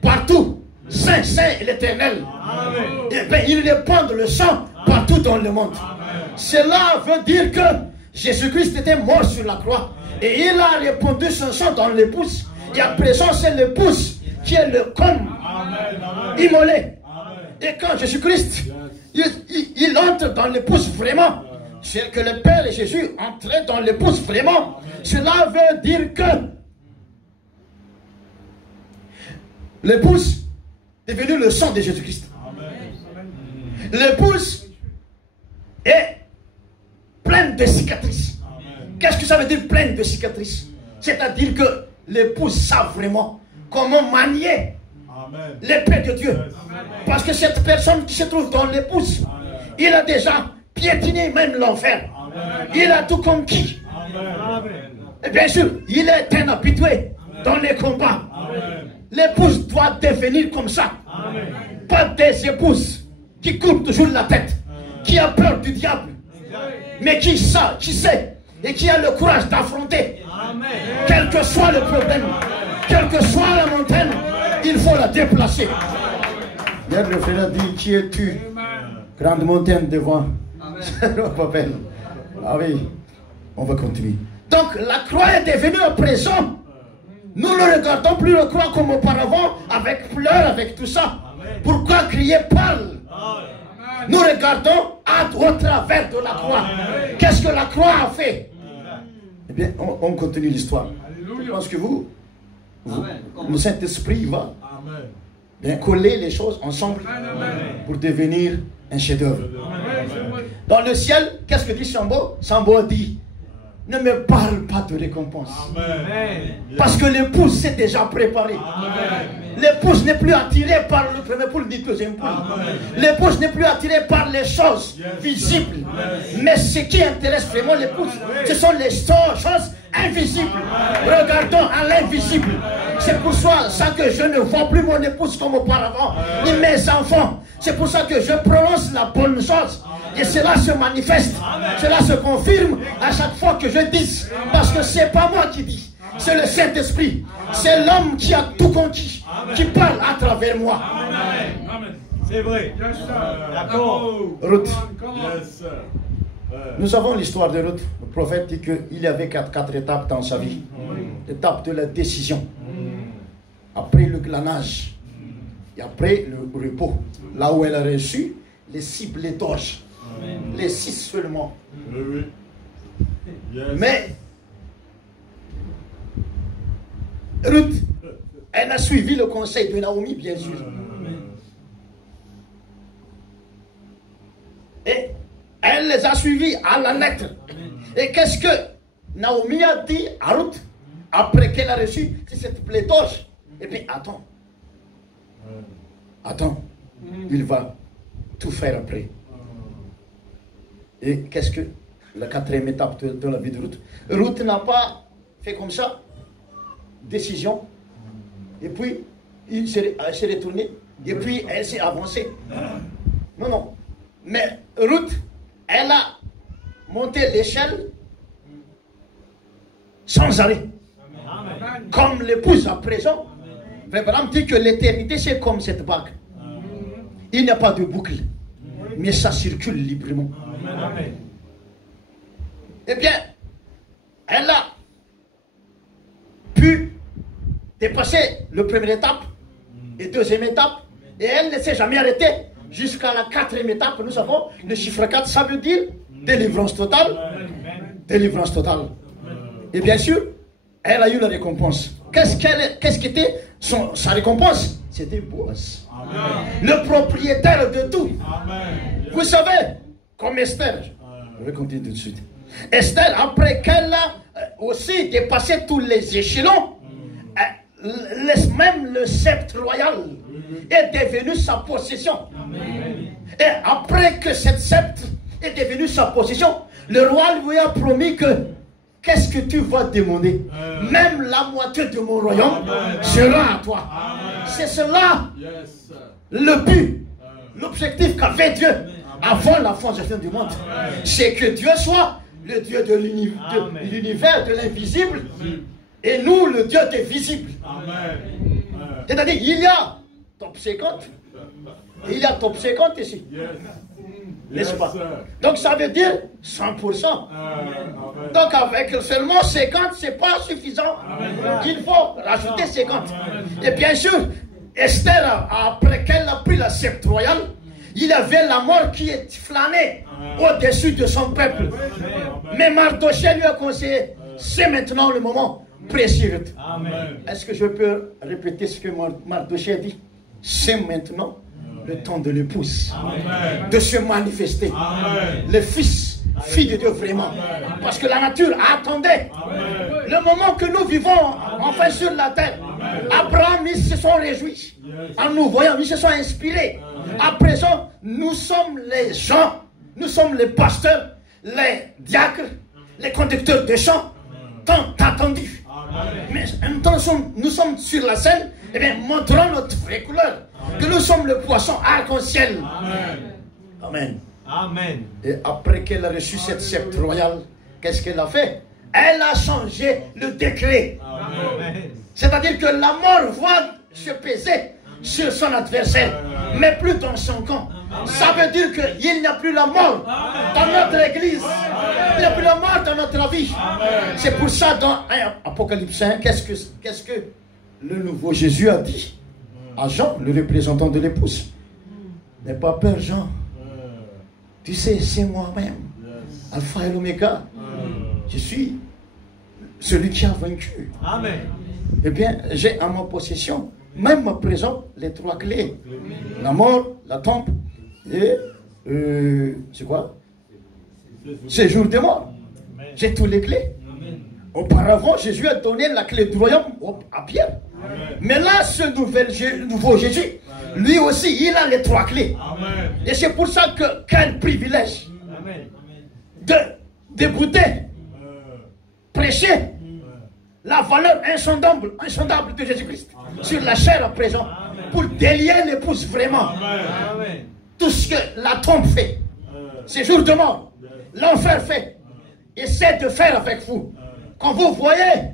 partout, Saint, Saint l'Éternel. Et bien, il répand le sang partout dans le monde. Cela veut dire que Jésus-Christ était mort sur la croix et il a répandu son sang dans l'épouse. Et à présent, c'est l'épouse qui est le comme immolé. Et quand Jésus-Christ, il entre dans l'épouse vraiment, c'est que le Père et Jésus entraient dans l'épouse vraiment. Cela veut dire que l'épouse est devenue le sang de Jésus-Christ. L'épouse est pleine de cicatrices. Qu'est-ce que ça veut dire pleine de cicatrices? C'est-à-dire que l'épouse sait vraiment comment manier l'épée de Dieu. Parce que cette personne qui se trouve dans l'épouse, il a déjà piétiné même l'enfer. Il a tout conquis. Et bien sûr, il est un habitué dans les combats. L'épouse doit devenir comme ça. Pas des épouses qui courent toujours la tête, qui a peur du diable, mais qui sait et qui a le courage d'affronter. Quel que soit le problème, quelle que soit la montagne, il faut la déplacer. Hier, le frère a dit, qui es-tu? Grande montagne devant. Ah oui, on va continuer. Donc la croix est devenue à présent. Nous ne regardons plus la croix comme auparavant, avec pleurs, avec tout ça. Pourquoi crier parle? Nous regardons au travers de la croix. Qu'est-ce que la croix a fait? Eh bien, on continue l'histoire. Je pense que le Saint-Esprit va bien coller les choses ensemble pour devenir un chef-d'œuvre. Dans le ciel, qu'est-ce que dit Sambo? Sambo dit, ne me parle pas de récompense. Parce que l'épouse s'est déjà préparée. L'épouse n'est plus attirée par le premier poule ni le deuxième poule. L'épouse n'est plus attirée par les choses visibles. Mais ce qui intéresse vraiment l'épouse, ce sont les choses invisibles. Regardons à l'invisible. C'est pour ça que je ne vois plus mon épouse comme auparavant, ni mes enfants. C'est pour ça que je prononce la bonne chose. Et cela se manifeste, cela se confirme à chaque fois que je dis. Parce que c'est pas moi qui dis, c'est le Saint-Esprit. C'est l'homme qui a tout conquis, qui parle à travers moi. Amen. C'est vrai. D'accord. Ruth. Nous avons l'histoire de Ruth. Le prophète dit qu'il y avait quatre étapes dans sa vie. L'étape de la décision. Après le glanage. Et après le repos. Là où elle a reçu les 6 blés d'orge. Les 6 seulement. Mais Ruth, elle a suivi le conseil de Naomi, bien sûr. Et elle les a suivis à la lettre. Et qu'est-ce que Naomi a dit à Ruth après qu'elle a reçu cette blé d'orge? Et puis attends, il va tout faire après. Et qu'est-ce que la quatrième étape de la vie de Ruth? Ruth n'a pas fait comme ça, décision, et puis elle s'est retournée, et puis elle s'est avancée. Non, non. Mais Ruth, elle a monté l'échelle sans arrêt. Amen. Comme l'épouse à présent. Abraham dit que l'éternité c'est comme cette bague. Il n'y a pas de boucle, mais ça circule librement. Amen. Eh bien, elle a pu dépasser la première étape et deuxième étape, et elle ne s'est jamais arrêtée jusqu'à la quatrième étape. Nous savons le chiffre 4, ça veut dire délivrance totale. Délivrance totale. Et bien sûr, elle a eu la récompense. Qu'est-ce qui était sa récompense? C'était Boaz, le propriétaire de tout. Amen. Vous savez, comme Esther, je vais continuer tout de suite. Esther, après qu'elle a aussi dépassé tous les échelons, même le sceptre royal est devenu sa possession. Amen. Et après que cette sceptre est devenu sa possession, le roi lui a promis que qu'est-ce que tu vas demander? Même la moitié de mon royaume sera à toi. C'est cela le but, l'objectif qu'avait Dieu avant la fondation du monde. C'est que Dieu soit le Dieu de l'univers, de l'invisible, et nous le Dieu des visibles. C'est-à-dire, il y a top 50, il y a top 50 ici. N'est-ce pas? Donc ça veut dire 100%. Donc avec seulement 50, c'est pas suffisant. Il faut rajouter 50. Et bien sûr, Esther, après qu'elle a pris la sceptre royale, il y avait la mort qui est flânée au-dessus de son peuple. Mais Mardochée lui a conseillé, c'est maintenant le moment précieux. Est-ce que je peux répéter ce que Mardochée a dit? C'est maintenant le temps de l'épouse, de se manifester. Amen. Le fils, fille de Dieu vraiment. Amen. Parce que la nature attendait le moment que nous vivons enfin sur la terre. Amen. Abraham, ils se sont réjouis en nous voyant, ils se sont inspirés. À présent, nous sommes les gens, nous sommes les pasteurs, les diacres, les conducteurs de chants, tant attendus. Mais maintenant, nous sommes sur la scène, et bien, montrons notre vraie couleur. Que nous sommes le poisson arc-en-ciel. Amen. Amen. Amen. Et après qu'elle a reçu cette sceptre royale, qu'est-ce qu'elle a fait? Elle a changé le décret. C'est-à-dire que la mort va se peser sur son adversaire, mais plus dans son camp. Ça veut dire qu'il n'y a plus la mort dans notre église. Il n'y a plus la mort dans notre vie. C'est pour ça dans Apocalypse 1, qu'est-ce que le nouveau Jésus a dit à Jean, le représentant de l'épouse? N'aie pas peur, Jean. Tu sais, c'est moi-même, Alpha et l'Oméga. Je suis celui qui a vaincu. Amen. Eh bien, j'ai en ma possession, même à présent, les 3 clés. La mort, la tombe et... c'est quoi? Séjour des morts. J'ai tous les clés. Auparavant, Jésus a donné la clé du royaume à Pierre. Mais là, ce nouveau Jésus, lui aussi, il a les 3 clés. Amen. Et c'est pour ça que quel privilège de dégoûter, prêcher la valeur insondable de Jésus-Christ sur la chair à présent, pour délier l'épouse vraiment. Amen. Tout ce que la tombe fait, ces jours de mort, l'enfer fait, essaie de faire avec vous. Quand vous voyez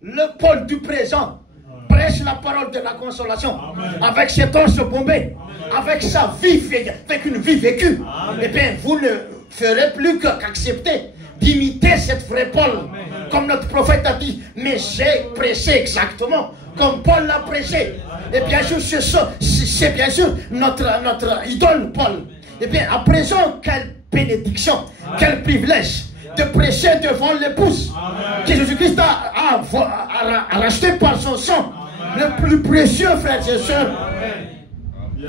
le Paul du présent prêche la parole de la consolation, avec ses torses bombés, avec sa vie, avec une vie vécue, et bien vous ne ferez plus qu'accepter d'imiter cette vraie Paul, comme notre prophète a dit. Mais j'ai prêché exactement comme Paul l'a prêché. Et bien sûr, c'est bien sûr notre idole Paul. Et bien à présent, quelle bénédiction, quel privilège de prêcher devant l'épouse que Jésus-Christ a racheté par son sang, le plus précieux, frères et sœurs.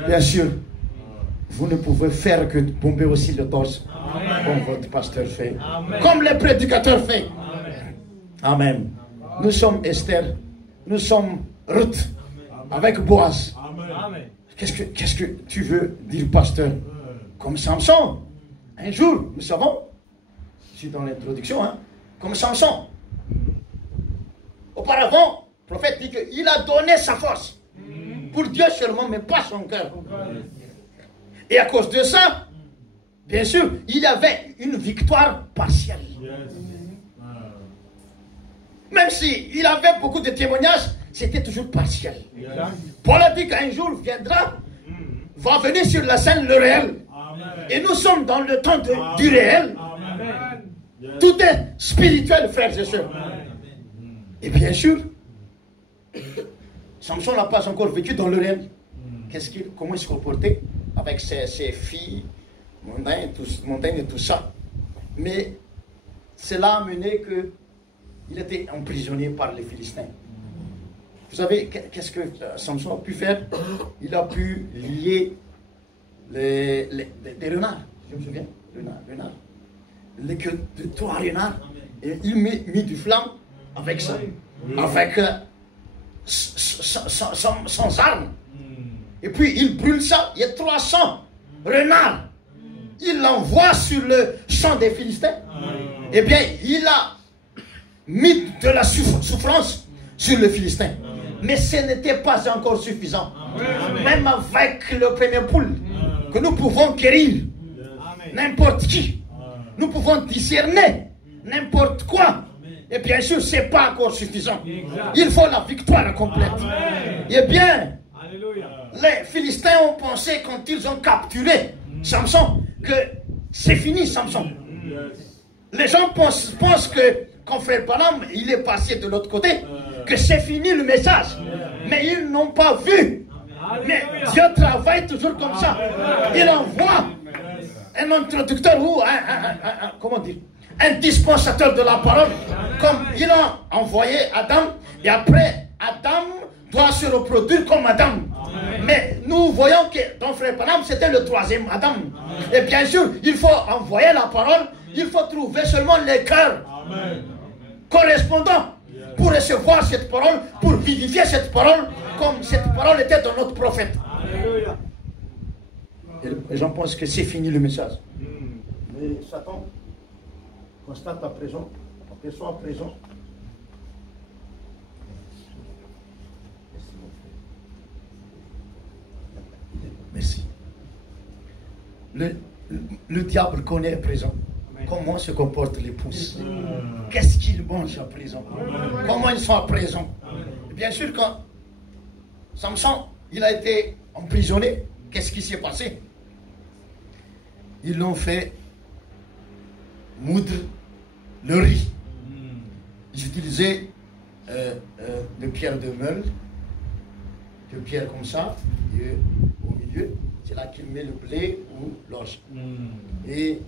Bien sûr, vous ne pouvez faire que bomber aussi le torse, comme votre pasteur fait, comme les prédicateurs font. Amen. Nous sommes Esther, nous sommes Ruth, avec Boaz. Qu'est-ce que tu veux dire, pasteur? Comme Samson, un jour, nous savons, je suis dans l'introduction, hein, comme Samson. Auparavant, le prophète dit qu'il a donné sa force pour Dieu seulement, mais pas son cœur. Et à cause de ça, bien sûr, il avait une victoire partielle. Même s'il avait beaucoup de témoignages, c'était toujours partiel. Paul a dit qu'un jour viendra, va venir sur la scène le réel. Et nous sommes dans le temps du réel. Tout est spirituel, frères et sœurs. Et bien sûr, Samson n'a pas encore vécu dans le réel. Comment il se comportait avec ses filles, montagnes et tout ça. Mais cela a amené qu'il était emprisonné par les Philistins. Vous savez, qu'est-ce que Samson a pu faire? Il a pu lier des renards. Je me souviens, renards. Les 3 renards. Et il mit du flamme avec ça. Avec sans armes. Et puis il brûle ça. Il y a 300 renards. Il l'envoie sur le champ des Philistins. Eh bien, il a mis de la souffrance sur le Philistin. Mais ce n'était pas encore suffisant. Même avec le premier poule, que nous pouvons guérir n'importe qui. Nous pouvons discerner n'importe quoi. Et bien sûr, ce n'est pas encore suffisant. Il faut la victoire complète. Eh bien, les Philistins ont pensé quand ils ont capturé Samson que c'est fini Samson. Les gens pensent que quand frère Balaam il est passé de l'autre côté, que c'est fini le message. Mais ils n'ont pas vu. Mais Dieu travaille toujours comme ça. Il envoie un introducteur ou comment dire, un dispensateur de la parole, comme il a envoyé Adam, et après Adam doit se reproduire comme Adam. Mais nous voyons que dans frère Balaam c'était le 3e Adam. Et bien sûr, il faut envoyer la parole, il faut trouver seulement les cœurs correspondants pour recevoir cette parole, pour vivifier cette parole, comme cette parole était dans notre prophète. Et les gens pensent que c'est fini le message. Mais Satan constate à présent, aperçoit à présent. Merci. Le diable connaît à présent comment se comportent les pousses. Qu'est-ce qu'ils mangent à présent? Comment ils sont à présent? Bien sûr, quand Samson il a été emprisonné, qu'est-ce qui s'est passé? Ils l'ont fait moudre le riz. Ils utilisaient de pierres de meule, de pierres comme ça, et au milieu, c'est là qu'ils mettent le blé ou l'orge. Et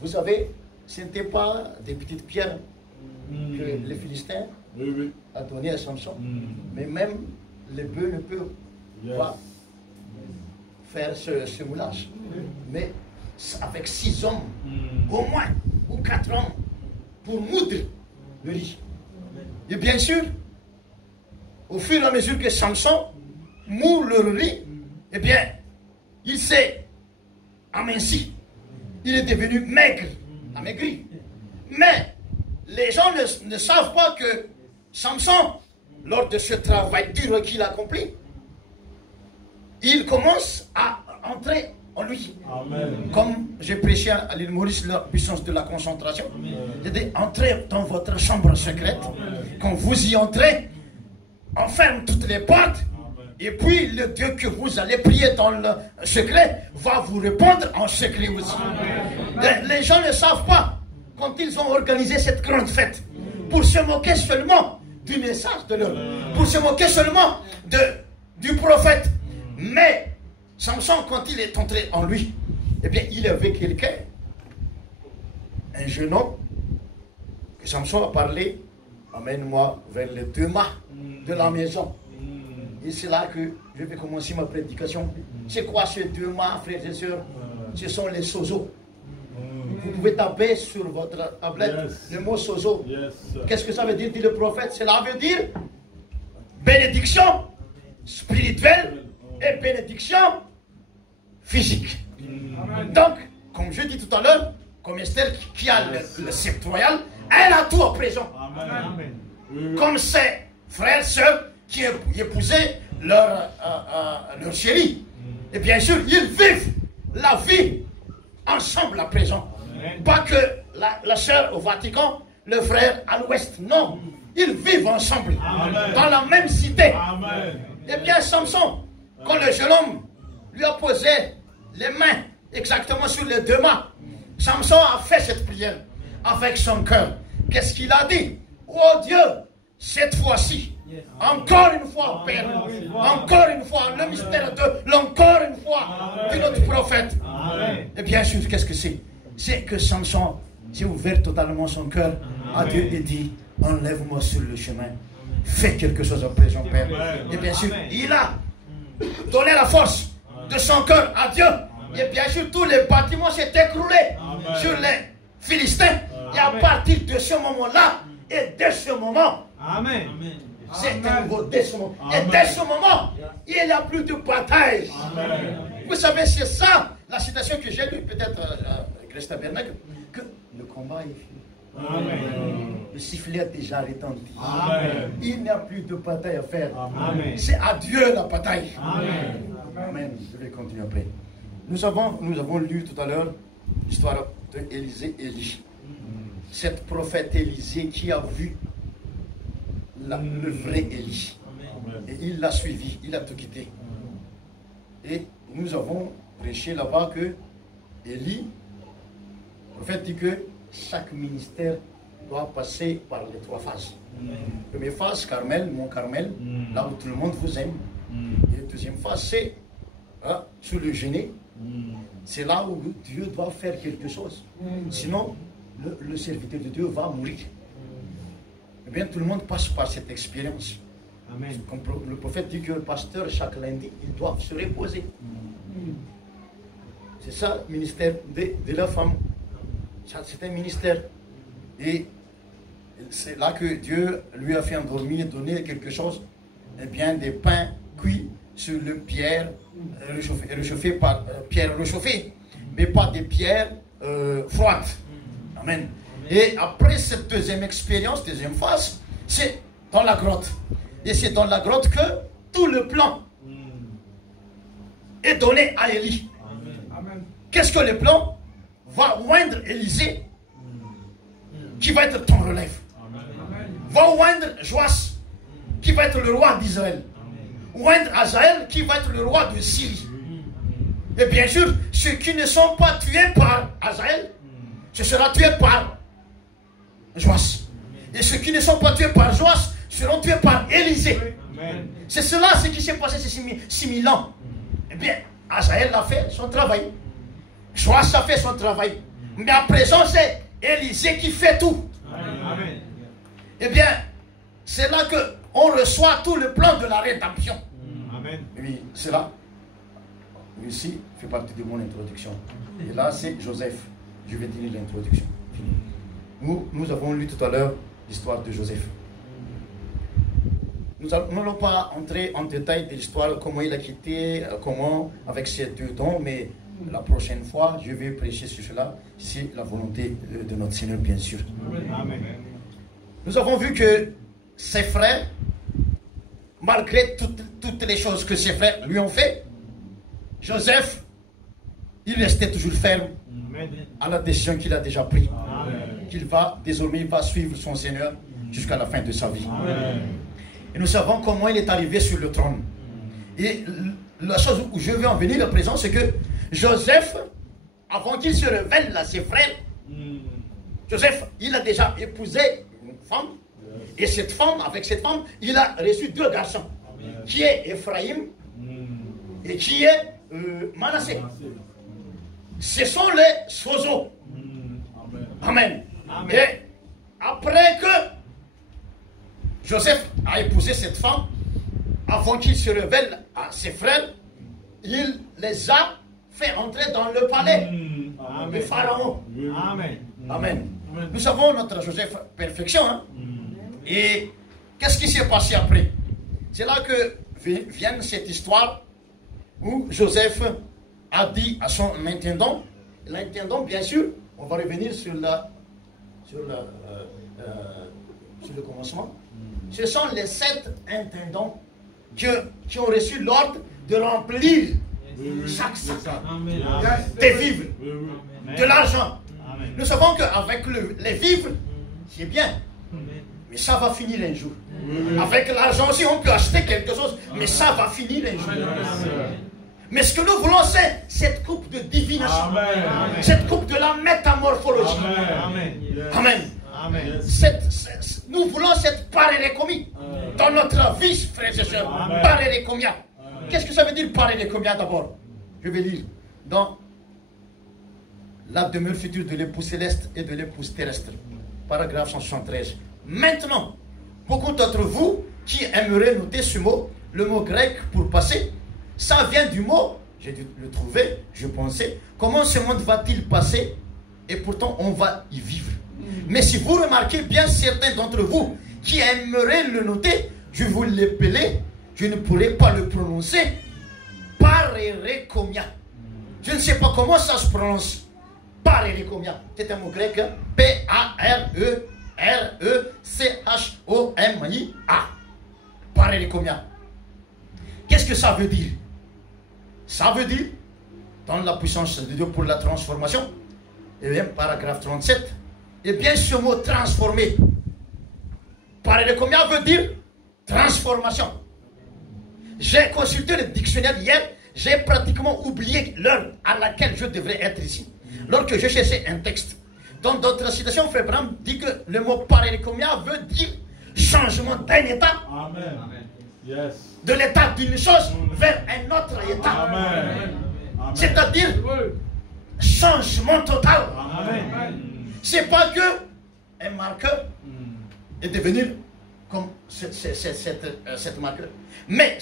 vous savez, ce n'était pas des petites pierres que les Philistins ont données à Samson, mais même les bœufs ne peuvent pas faire ce moulage. Mais avec 6 hommes, au moins, ou 4 hommes, pour moudre le riz. Et bien sûr, au fur et à mesure que Samson moud le riz, eh bien, il s'est aminci. Il est devenu maigre, amaigri. Mais les gens ne savent pas que Samson, lors de ce travail dur qu'il accomplit, il commence à entrer en lui. Amen. Comme j'ai prêché à l'île Maurice la puissance de la concentration. J'ai dit, entrez dans votre chambre secrète. Amen. Quand vous y entrez, on ferme toutes les portes. Amen. Et puis le Dieu que vous allez prier dans le secret va vous répondre en secret aussi. Les gens ne savent pas quand ils ont organisé cette grande fête pour se moquer seulement du message de l'homme, pour se moquer seulement du prophète. Mais Samson, quand il est entré en lui, eh bien, il avait quelqu'un, un jeune homme, que Samson a parlé, amène-moi vers les 2 mâts de la maison. Et c'est là que je vais commencer ma prédication. C'est quoi ces 2 mâts, frères et sœurs? Ce sont les sozo. Vous pouvez taper sur votre tablette le mot sozo. Qu'est-ce que ça veut dire, dit le prophète? Cela veut dire bénédiction spirituelle et bénédiction physique. Donc, comme je dis tout à l'heure, comme Esther qui a le sceptre royal, elle a tout à présent. Amen. Comme ses frères, sœurs qui épousaient leur chéri. Et bien sûr, ils vivent la vie ensemble à présent. Amen. Pas que la sœur au Vatican, le frère à l'ouest, non. Ils vivent ensemble. Amen. Dans la même cité. Amen. Eh bien, Samson, quand le jeune homme lui a posé les mains exactement sur les deux mains, Samson a fait cette prière avec son cœur. Qu'est-ce qu'il a dit? Oh Dieu, cette fois-ci, encore une fois, Père, encore une fois, le mystère de l'encore une fois de notre prophète. Et bien sûr, qu'est-ce que c'est? C'est que Samson s'est ouvert totalement son cœur à Dieu et dit, enlève-moi sur le chemin, fais quelque chose à présent, Père. Et bien sûr, il a donné la force de son cœur à Dieu. Et bien sûr, tous les bâtiments s'étaient écroulés sur les Philistins. Et à partir de ce moment-là, et dès ce moment, c'est un nouveau dès ce moment. Et dès ce moment, il n'y a plus de bataille. Vous savez, c'est ça la citation que j'ai lue, peut-être Grèce Tabernacle, que le combat est fini. Le sifflet a déjà retenti. Il n'y a plus de bataille à faire. C'est à Dieu la bataille. Amen. Je vais continuer après. Nous avons lu tout à l'heure l'histoire d'Élisée et Élie. Cette prophète Élisée qui a vu le vrai Élie. Et il l'a suivi, il a tout quitté. Et nous avons prêché là-bas que Élie, le prophète dit que chaque ministère doit passer par les 3 phases. Première phase, Carmel, Mont Carmel, là où tout le monde vous aime. Et la deuxième phase, c'est sur le Géné. C'est là où Dieu doit faire quelque chose. Sinon, le serviteur de Dieu va mourir. Eh bien, tout le monde passe par cette expérience. Amen. Comme le prophète dit que le pasteur, chaque lundi, ils doivent se reposer. C'est ça le ministère de la femme. C'est un ministère. Et c'est là que Dieu lui a fait endormir, donner quelque chose, eh bien, des pains cuits sur le pierre réchauffé par pierre réchauffée, mais pas des pierres froides. Amen. Et après cette deuxième expérience, deuxième phase, c'est dans la grotte. Et c'est dans la grotte que tout le plan est donné à Élie. Qu'est-ce que le plan va oindre Élisée, qui va être ton relève. Va oindre Joas, qui va être le roi d'Israël. Oindre Azaël, qui va être le roi de Syrie. Et bien sûr, ceux qui ne sont pas tués par Azaël, ce sera tué par Joas. Et ceux qui ne sont pas tués par Joas seront tués par Élisée. C'est cela ce qui s'est passé ces 6000 ans. Eh bien, Azaël a fait son travail. Joas a fait son travail. Mais à présent, c'est Élisée qui fait tout. Amen. Eh bien, c'est là qu'on reçoit tout le plan de la rédemption. Amen. Oui, cela, ici, fait partie de mon introduction. Et là, c'est Joseph. Je vais dire l'introduction. Nous avons lu tout à l'heure l'histoire de Joseph. Nous n'allons pas entrer en détail de l'histoire, comment il a quitté, comment, avec ses 2 dons, mais la prochaine fois, je vais prêcher sur cela, c'est la volonté de notre Seigneur, bien sûr. Amen. Nous avons vu que ses frères, malgré toutes les choses que ses frères lui ont fait, Joseph, il restait toujours ferme à la décision qu'il a déjà prise. Qu'il va, désormais, il va suivre son Seigneur jusqu'à la fin de sa vie. Amen. Et nous savons comment il est arrivé sur le trône. Et la chose où je veux en venir à présent, c'est que Joseph, avant qu'il se révèle à ses frères, Joseph, il a déjà épousé une femme. Et cette femme, avec cette femme, il a reçu 2 garçons. Qui est Ephraïm et qui est Manassé. Ce sont les sozo. Amen. Amen. Et après que Joseph a épousé cette femme, avant qu'il se révèle à ses frères, il les a fait entrer dans le palais de Pharaon. Amen. Amen. Nous savons notre Joseph perfection. Hein? Et qu'est-ce qui s'est passé après? C'est là que vient cette histoire où Joseph a dit à son intendant l'intendant, bien sûr, on va revenir sur le commencement. Ce sont les 7 intendants qui ont reçu l'ordre de remplir chaque sac, des vivres, de l'argent. Nous savons qu'avec les vivres, c'est bien, mais ça va finir un jour. Avec l'argent aussi, on peut acheter quelque chose, mais ça va finir un jour. Mais ce que nous voulons, c'est cette coupe de divination, cette coupe de la métamorphologie. Amen. Nous voulons cette parérécomie dans notre vie, frères et sœurs. Parérécomia. Qu'est-ce que ça veut dire parérécomia d'abord? Je vais lire dans la demeure future de l'époux céleste et de l'épouse terrestre. Paragraphe 173. Maintenant, beaucoup d'entre vous qui aimeraient noter ce mot, le mot grec pour passer, ça vient du mot, j'ai dû le trouver, je pensais, comment ce monde va-t-il passer? Et pourtant on va y vivre. Mais si vous remarquez bien, certains d'entre vous qui aimeraient le noter, je vous l'appeler, je ne pourrais pas le prononcer, parérécomia. Je ne sais pas comment ça se prononce. Parérécomia. C'est un mot grec, P-A-R-E-R-E-C-H-O-M-I-A. Parérécomia. Qu'est-ce que ça veut dire? Ça veut dire, dans la puissance de Dieu pour la transformation, et bien, paragraphe 37, et bien ce mot transformer, parérécomia veut dire transformation. J'ai consulté le dictionnaire hier, j'ai pratiquement oublié l'heure à laquelle je devrais être ici. Lorsque je cherchais un texte. Dans d'autres citations, Frère Branham dit que le mot parérécomia veut dire changement d'un état. Amen. Yes. De l'état d'une chose vers un autre état. C'est-à-dire changement total. C'est pas que un marqueur est devenu comme cette marqueur. Mais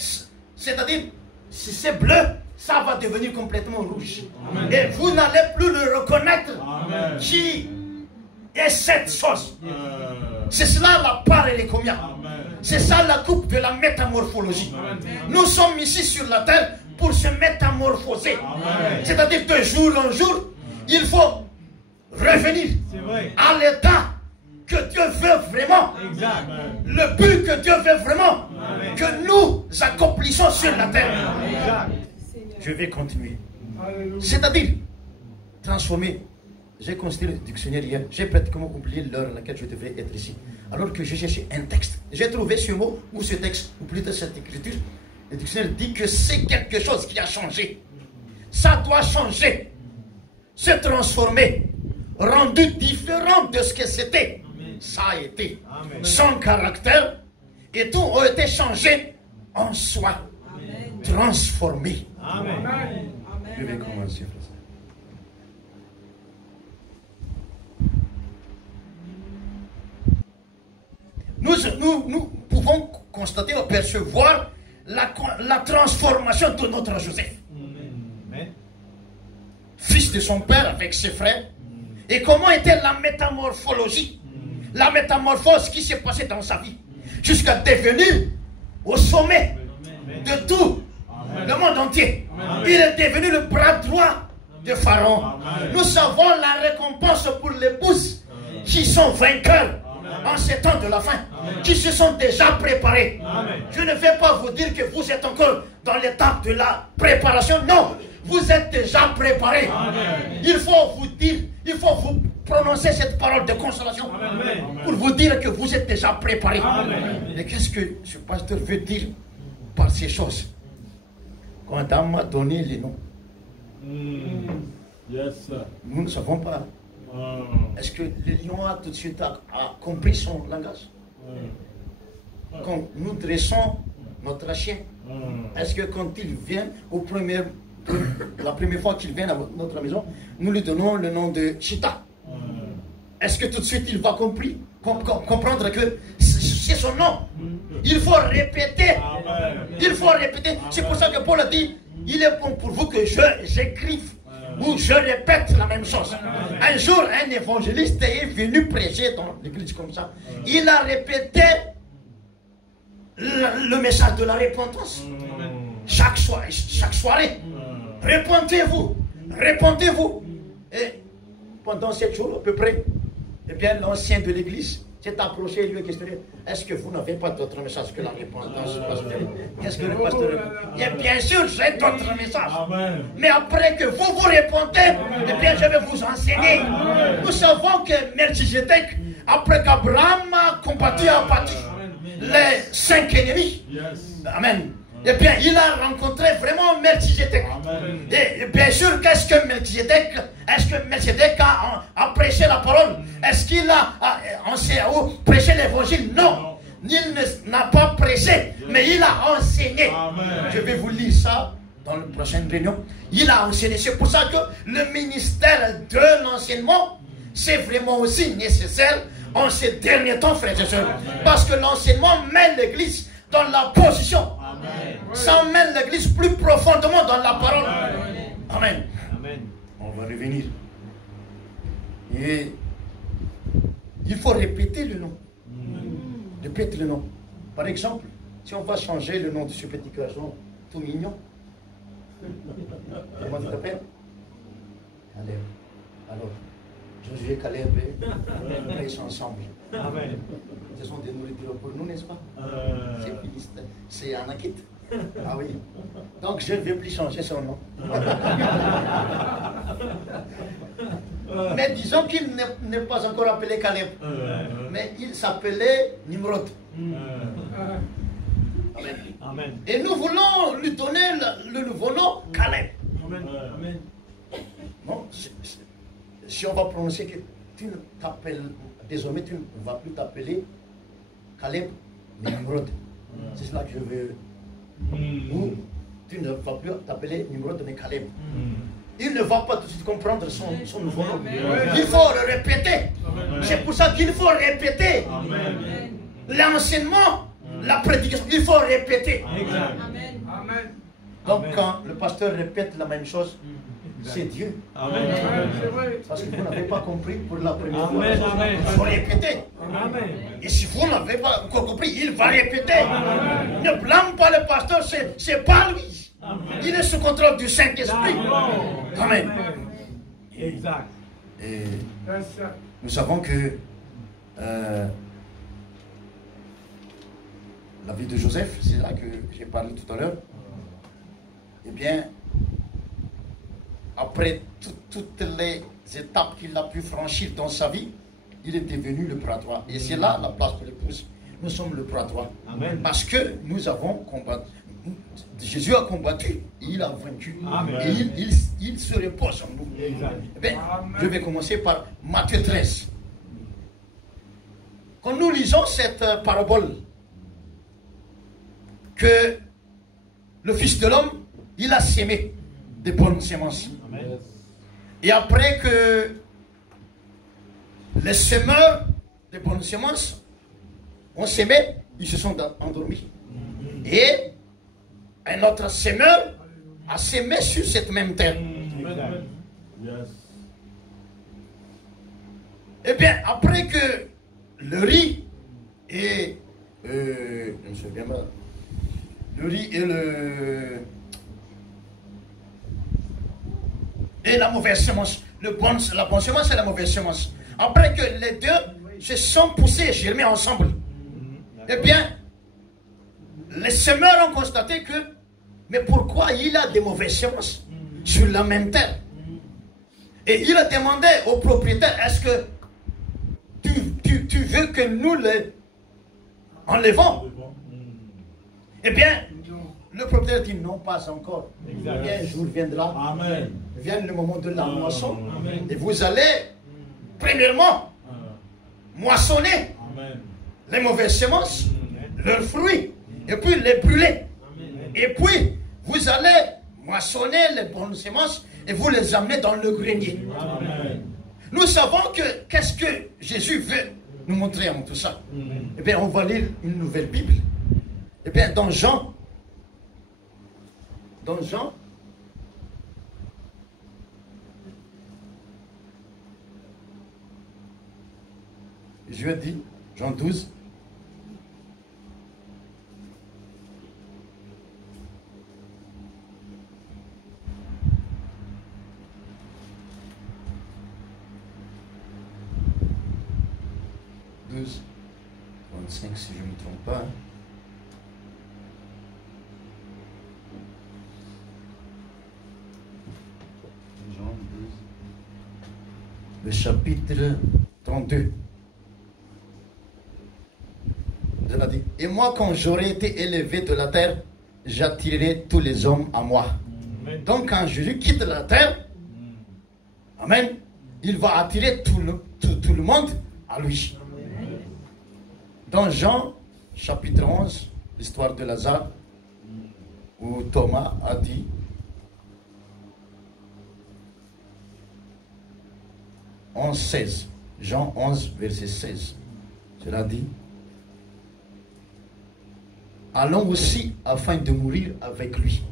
c'est-à-dire si c'est bleu, ça va devenir complètement rouge. Amen. Et vous n'allez plus le reconnaître. Amen. Qui est cette chose. C'est cela la parérécomia. C'est ça la coupe de la métamorphologie. Amen. Nous sommes ici sur la terre pour se métamorphoser. C'est-à-dire de jour en jour, il faut revenir à l'état que Dieu veut vraiment. Exact. Le but que Dieu veut vraiment. Amen. Que nous accomplissons sur la terre. Exact. Je vais continuer. C'est-à-dire, transformer. J'ai considéré le dictionnaire hier. J'ai pratiquement oublié l'heure à laquelle je devais être ici. Alors que je cherchais un texte. J'ai trouvé ce mot, ou ce texte, ou plutôt cette écriture. Le dictionnaire dit que c'est quelque chose qui a changé. Ça doit changer. Se transformer. Rendu différent de ce que c'était. Ça a été. Amen. Son caractère et tout ont été changés en soi. Amen. Transformés. Amen. Je vais commencer. Nous pouvons constater, percevoir la transformation de notre Joseph. Amen. Fils de son père avec ses frères. Et comment était la métamorphologie? La métamorphose qui s'est passée dans sa vie. Jusqu'à devenir au sommet de tout le monde entier. Il est devenu le bras droit de Pharaon. Nous savons la récompense pour l'épouse qui sont vainqueurs en ces temps de la fin, qui se sont déjà préparés. Je ne vais pas vous dire que vous êtes encore dans l'étape de la préparation. Non, vous êtes déjà préparés. Il faut vous dire, il faut vous prononcer cette parole de consolation pour vous dire que vous êtes déjà préparés. Mais qu'est-ce que ce pasteur veut dire par ces choses? Quand on m'a donné les noms, nous ne savons pas. Est-ce que le lion a tout de suite a compris son langage? Quand nous dressons notre chien, est-ce que quand il vient la première fois qu'il vient à notre maison, nous lui donnons le nom de Chita? Est-ce que tout de suite il va comprendre que c'est son nom? Il faut répéter. Il faut répéter. C'est pour ça que Paul a dit, il est bon pour vous que j'écrive ou je répète la même chose. Un jour, un évangéliste est venu prêcher dans l'église comme ça. Il a répété le message de la repentance. Chaque soirée. Repentez-vous. Repentez-vous. Et pendant 7 jours à peu près, eh bien, l'ancien de l'église s'est approché et lui a questionné, est-ce que vous n'avez pas d'autre message que la repentance, pasteur? Qu'est-ce que le pasteur répond? Et bien sûr, j'ai d'autres messages. Mais après que vous vous répondez, eh bien, je vais vous enseigner. Nous savons que Melchizedek, après qu'Abraham a combattu et abattu les 5 ennemis, amen. Eh bien, il a rencontré vraiment Melchizedek. Et bien sûr, qu'est-ce que Melchizedek? Est-ce que Melchizedek a prêché la parole? Est-ce qu'il a prêché l'évangile? Non. Il n'a pas prêché, mais il a enseigné. Je vais vous lire ça dans la prochaine réunion. Il a enseigné. C'est pour ça que le ministère de l'enseignement, c'est vraiment aussi nécessaire en ces derniers temps, frères et sœurs. Parce que l'enseignement met l'église dans la position. Ça mène l'église plus profondément dans la parole. Amen. Amen. On va revenir. Et il faut répéter le nom. Répétez le nom. Par exemple, si on va changer le nom de ce petit garçon tout mignon, comment tu t'appelles? Caleb. Alors, Josué, Caleb, ils sont ensemble. Amen. Ce sont des nourritures pour nous, n'est-ce pas? C'est Anakit. Ah oui. Donc je ne vais plus changer son nom. Mais disons qu'il n'est pas encore appelé Caleb. Mais il s'appelait Nimrod. Amen. Amen. Et nous voulons lui donner le nouveau nom Caleb. Amen. Bon, si on va prononcer que tu ne t'appelles, désormais tu ne vas plus t'appeler Caleb, mais Nimrod. C'est cela que je veux. Ou tu ne vas plus t'appeler Nimrod, mais Caleb. Il ne va pas tout de suite comprendre son nouveau nom. Il faut le répéter. C'est pour ça qu'il faut répéter. L'enseignement, la prédication, il faut répéter. Donc quand le pasteur répète la même chose, c'est Dieu. Amen. Parce que vous n'avez pas compris pour la première fois. Il faut répéter. Amen. Et si vous n'avez pas encore compris, il va répéter. Amen. Ne blâme pas le pasteur, c'est pas lui. Amen. Il est sous contrôle du Saint-Esprit. Amen. Exact. Et nous savons que la vie de Joseph, c'est là que j'ai parlé tout à l'heure. Eh bien, après toutes les étapes qu'il a pu franchir dans sa vie, il est devenu le pratoire. Et c'est là la place de l'épouse. Nous sommes le pratoire. Amen. Parce que nous avons combattu. Jésus a combattu et il a vaincu. Amen. Et il se repose en nous. Eh bien, je vais commencer par Matthieu 13. Quand nous lisons cette parabole, que le Fils de l'homme, il a sémé des bonnes semences. Amen. Et après que les semeurs des bonnes semences ont sémé, ils se sont endormis. Et un autre semeur a sémé sur cette même terre. Et bien, après que le riz et je me souviens pas, le riz et la mauvaise semence, la bonne semence et la mauvaise semence. Après que les deux se sont poussés et germés ensemble, eh bien, les semeurs ont constaté que, mais pourquoi il a des mauvaises semences sur la même terre? Et il a demandé au propriétaire, est-ce que tu veux que nous les enlevons? Eh bien, le propriétaire dit non, pas encore. Un jour viendra. Amen. Vient le moment de la moisson. Amen. Et vous allez, premièrement, moissonner les mauvaises semences, leurs fruits, et puis les brûler. Amen. Et puis, vous allez moissonner les bonnes semences et vous les amener dans le grenier. Amen. Nous savons que, qu'est-ce que Jésus veut nous montrer en tout ça? Amen. Eh bien, on va lire une nouvelle Bible. Eh bien, dans Jean, je dis, Jean 12, 25 si je ne me trompe pas. Le chapitre 32. Il a dit, et moi quand j'aurai été élevé de la terre, j'attirerai tous les hommes à moi. Amen. Donc quand Jésus quitte la terre, amen, il va attirer tout le monde à lui. Amen. Dans Jean chapitre 11, l'histoire de Lazare, où Thomas a dit, Jean 11, verset 16. Cela dit, allons aussi afin de mourir avec lui.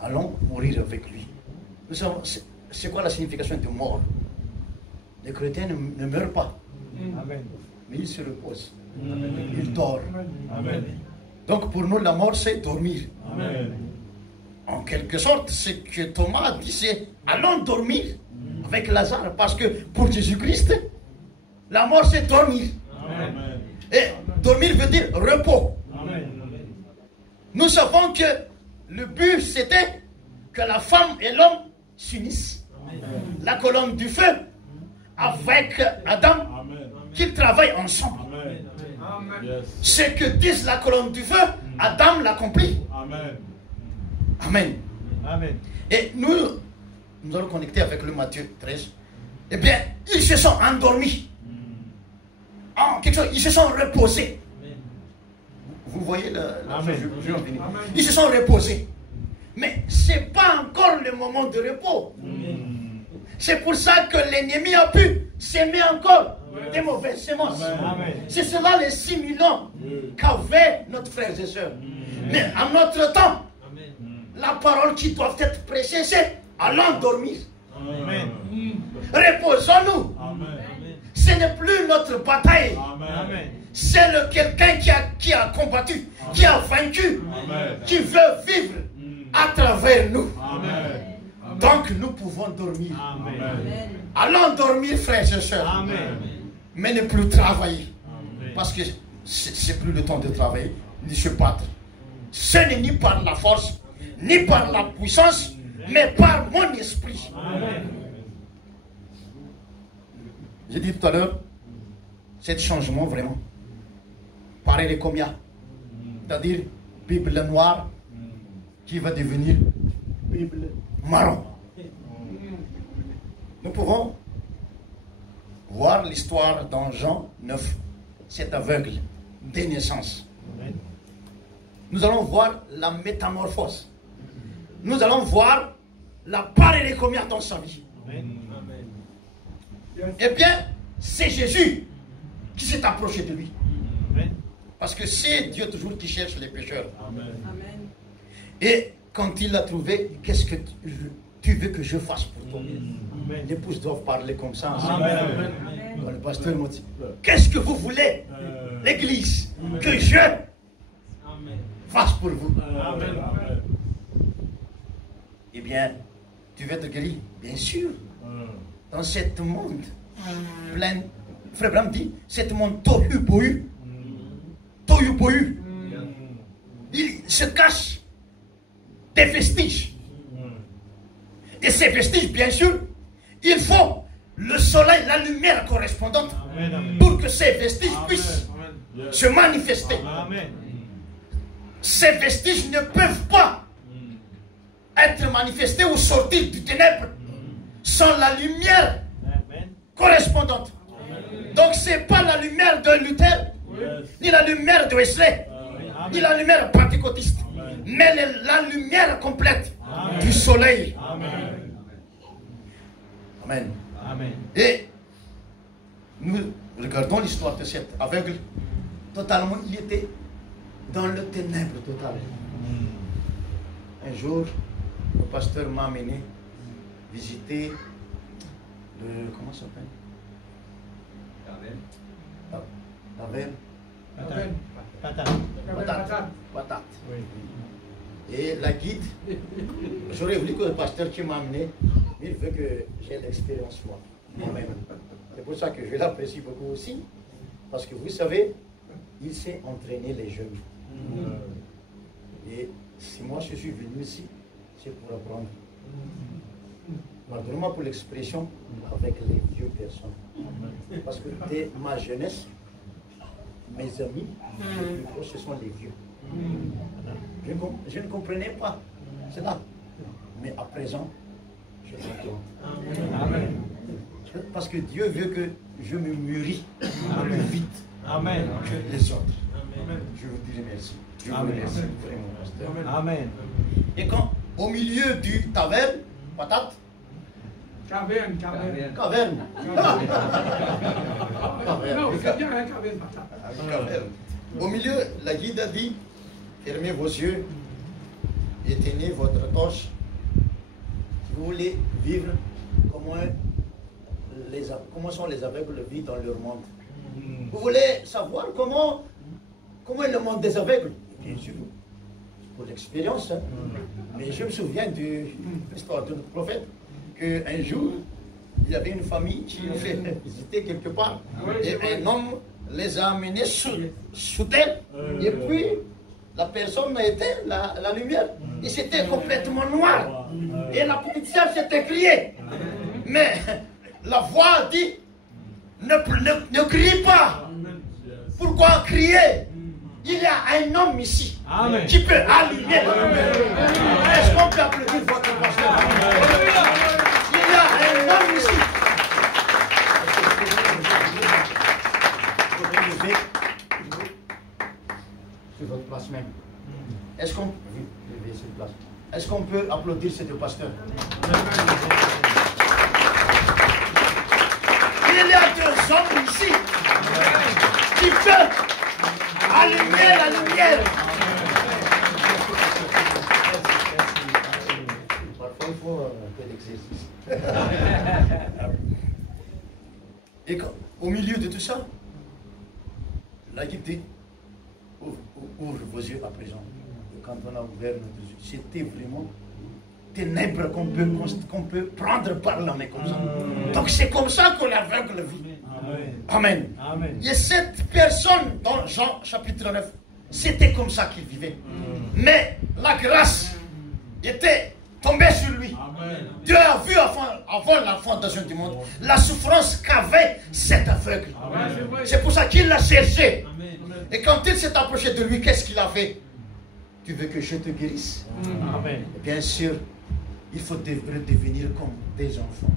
Allons mourir avec lui. Nous savons, c'est quoi la signification de mort? Les chrétiens ne meurent pas. Amen. Mais ils se reposent. Amen. Ils dorment. Amen. Donc pour nous, la mort, c'est dormir. Amen. En quelque sorte, ce que Thomas a dit, c'est allons dormir avec Lazare. Parce que pour Jésus-Christ, la mort, c'est dormir. Amen. Et dormir veut dire repos. Amen. Nous savons que le but, c'était que la femme et l'homme s'unissent. La colonne du feu avec Adam, qu'ils travaillent ensemble. Amen. Ce que dit la colonne du feu, Adam l'accomplit. Amen. Amen. Amen. Et nous allons connecter avec le Matthieu 13. Eh bien, ils se sont endormis. En quelque chose, ils se sont reposés. Vous voyez ils se sont reposés. Mais ce n'est pas encore le moment de repos. C'est pour ça que l'ennemi a pu s'aimer encore des mauvaises semences. C'est cela les 6000 ans qu'avaient notre frères et sœurs. Mais en notre temps, la parole qui doit être prêchée, c'est allons dormir. Reposons-nous. Ce n'est plus notre bataille. C'est quelqu'un qui a combattu, qui a vaincu, qui veut vivre à travers nous. Donc nous pouvons dormir. Allons dormir, frères et sœurs. Mais ne plus travailler. Parce que c'est plus le temps de travailler, ni se battre. Ce n'est ni par la force, ni par la puissance, mais par mon esprit. J'ai dit tout à l'heure, c'est changement vraiment. Pareil comme il y a. C'est-à-dire, Bible noire qui va devenir Bible marron. Nous pouvons voir l'histoire dans Jean 9, cet aveugle dès naissance. Nous allons voir la métamorphose. Nous allons voir la part et les combien dans sa vie. Eh bien, c'est Jésus qui s'est approché de lui. Parce que c'est Dieu toujours qui cherche les pécheurs. Amen. Et quand il l'a trouvé, qu'est-ce que tu veux que je fasse pour toi? L'épouse doit parler comme ça. Amen. Le pasteur m'a dit, qu'est-ce que vous voulez, l'église, que je fasse pour vous? Amen. Eh bien, tu veux être guéri? Bien sûr. Dans ce monde plein, Frère Branham dit, ce monde tohu bohu, il se cache des vestiges. Et ces vestiges, bien sûr, il faut le soleil, la lumière correspondante pour que ces vestiges puissent se manifester. Ces vestiges ne peuvent pas être manifestés ou sortir du ténèbre sans la lumière correspondante. Donc ce n'est pas la lumière de Luther, ni la lumière de Wesley, ni la lumière pentecôtiste, mais la lumière complète du soleil. Amen. Amen. Et nous regardons l'histoire de cet aveugle. Totalement, il était dans le ténèbre total. Un jour, le pasteur m'a amené visiter le... Comment ça s'appelle? Patate. Oui. Et la guide, j'aurais voulu que le pasteur qui m'a amené, il veut que j'ai l'expérience moi-même. C'est pour ça que je l'apprécie beaucoup aussi. Parce que vous savez, il sait entraîner les jeunes. Et si moi je suis venu ici, c'est pour apprendre. Pardonnez-moi pour l'expression, avec les vieux personnes. Parce que dès ma jeunesse, mes amis, les plus proches, ce sont les vieux. Je ne comprenais pas cela. Mais à présent, je comprends. Amen. Parce que Dieu veut que je me mûris plus vite que les autres. Amen. Je vous dis merci. Je vous remercie vraiment, pasteur. Amen. Et quand, au milieu du taverne, patate, Caverne. caverne. Non, c'est bien un caverne, patate. Caverne. Au milieu, la guide a dit, fermez vos yeux et tenez votre torche. Si vous voulez vivre comment sont les aveugles vivent dans leur monde. Vous voulez savoir comment est le monde des aveugles? Bien sûr, pour l'expérience. Hein. Mais je me souviens de l'histoire de notre prophète, qu'un jour, il y avait une famille qui a fait visiter quelque part. Et un homme les a amenés sous terre. Et puis, la personne a éteint la lumière. Et c'était complètement noir. Et la petite sœur s'était criée. Mais la voix dit, ne crie pas. Pourquoi crier? Il y a un homme ici qui peut allumer la lumière. Est-ce qu'on peut applaudir votre pasteur? Il y a un homme ici. Sur votre place même. Est-ce qu'on peut applaudir ce pasteur? Il y a deux hommes ici qui peuvent allumer la lumière. Parfois, il faut un peu d'exercice. Et au milieu de tout ça, la guide dit, ouvre vos yeux à présent. Et quand on a ouvert nos yeux, c'était vraiment ténèbres qu'on peut prendre par la main comme ça. Donc c'est comme ça que l'aveugle vit. Amen. Et cette personne, dans Jean chapitre 9, c'était comme ça qu'il vivait. Mais la grâce était tombée sur lui. Dieu a vu avant la fondation du monde la souffrance qu'avait cet aveugle. C'est pour ça qu'il l'a cherché. Et quand il s'est approché de lui, qu'est-ce qu'il a fait? Tu veux que je te guérisse? Bien sûr, il faut devenir comme des enfants.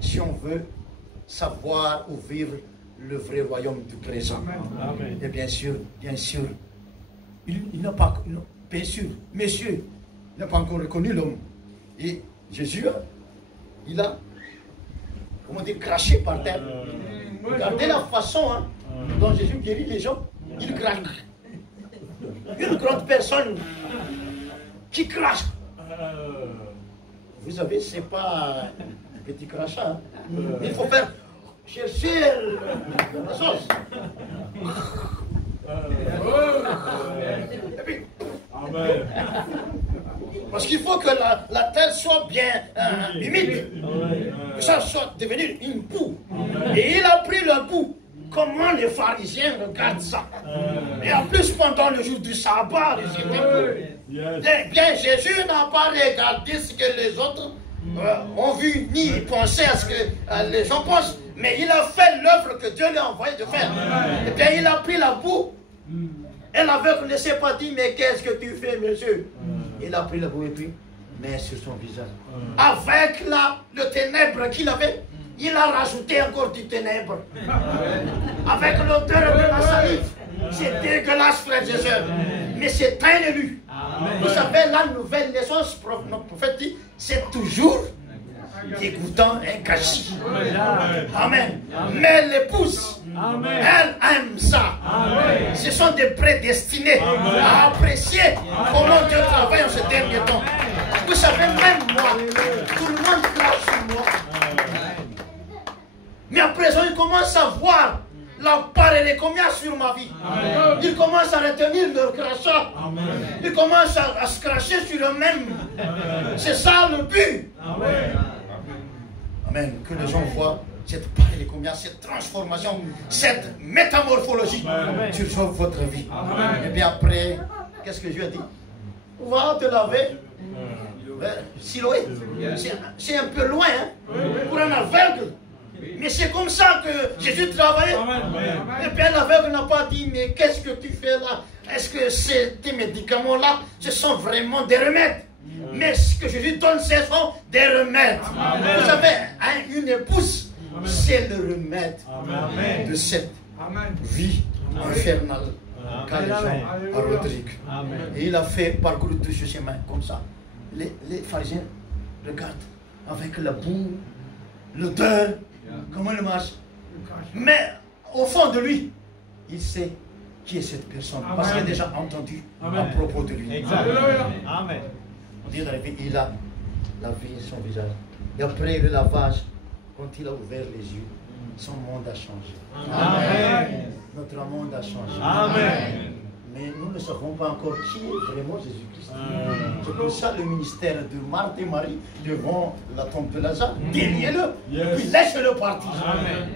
Si on veut savoir ou vivre le vrai royaume du présent. Et bien sûr, il n'a pas, bien sûr, messieurs, il n'a pas encore reconnu l'homme. Et Jésus, il a, comment dire, craché par terre. Regardez la façon dont Jésus guérit les gens. Il crache. Une grande personne qui crache. Vous savez, c'est pas un petit crachat. Il faut faire chercher la sauce. Et puis, parce qu'il faut que la terre soit bien humide, que ça soit devenu une boue. Et il a pris le boue. Comment les pharisiens regardent ça? Et en plus, pendant le jour du sabbat, eh bien, Jésus n'a pas regardé ce que les autres ont vu, ni pensé à ce que les gens pensent, mais il a fait l'œuvre que Dieu lui a envoyé de faire. Et bien, il a pris la boue, et l'aveugle ne s'est pas dit, mais qu'est-ce que tu fais, monsieur? Il a pris la boue et puis, met sur son visage. Avec le ténèbre qu'il avait, il a rajouté encore du ténèbre. Avec l'odeur de la salive. C'est dégueulasse, frères et sœurs. Mais c'est un élu. Vous savez, la nouvelle naissance, notre prophète dit, c'est toujours dégoûtant et gâchis. Amen. Mais l'épouse, elle aime ça. Ce sont des prédestinés à apprécier comment Dieu travaille en ce dernier temps. Vous savez, même moi, tout le monde crache sur moi. Mais à présent, il commence à voir la part et les combien sur ma vie. Ils commencent à retenir leur crachat. Ils commencent à se cracher sur eux-mêmes. C'est ça le but. Amen. Que les gens voient cette parole, combien cette transformation, cette métamorphologie sur votre vie. Et bien après, qu'est-ce que Dieu a dit? On va te laver. Siloé, c'est un peu loin pour un aveugle. Mais c'est comme ça que Jésus travaillait. Et puis l'aveugle n'a pas dit, mais qu'est-ce que tu fais là? Est-ce que tes médicaments-là, ce sont vraiment des remèdes? Mais ce que Jésus donne, ce sont des remèdes. Vous savez, une épouse, c'est le remède de cette vie infernale qu'a les gens à Rodrigue. Et il a fait parcourir tout ce chemin comme ça. Les pharisiens regardent avec la boue, l'odeur, comment il marche. Mais au fond de lui, il sait qui est cette personne. Parce qu'il a déjà entendu à propos de lui. Amen. On dit il a lavé son visage. Et après le lavage, quand il a ouvert les yeux, son monde a changé. Amen. Notre monde a changé. Amen. Mais nous ne savons pas encore qui est vraiment Jésus-Christ. C'est pour ça le ministère de Marthe et Marie devant la tombe de Lazare. Déliez-le, puis laissez-le partir.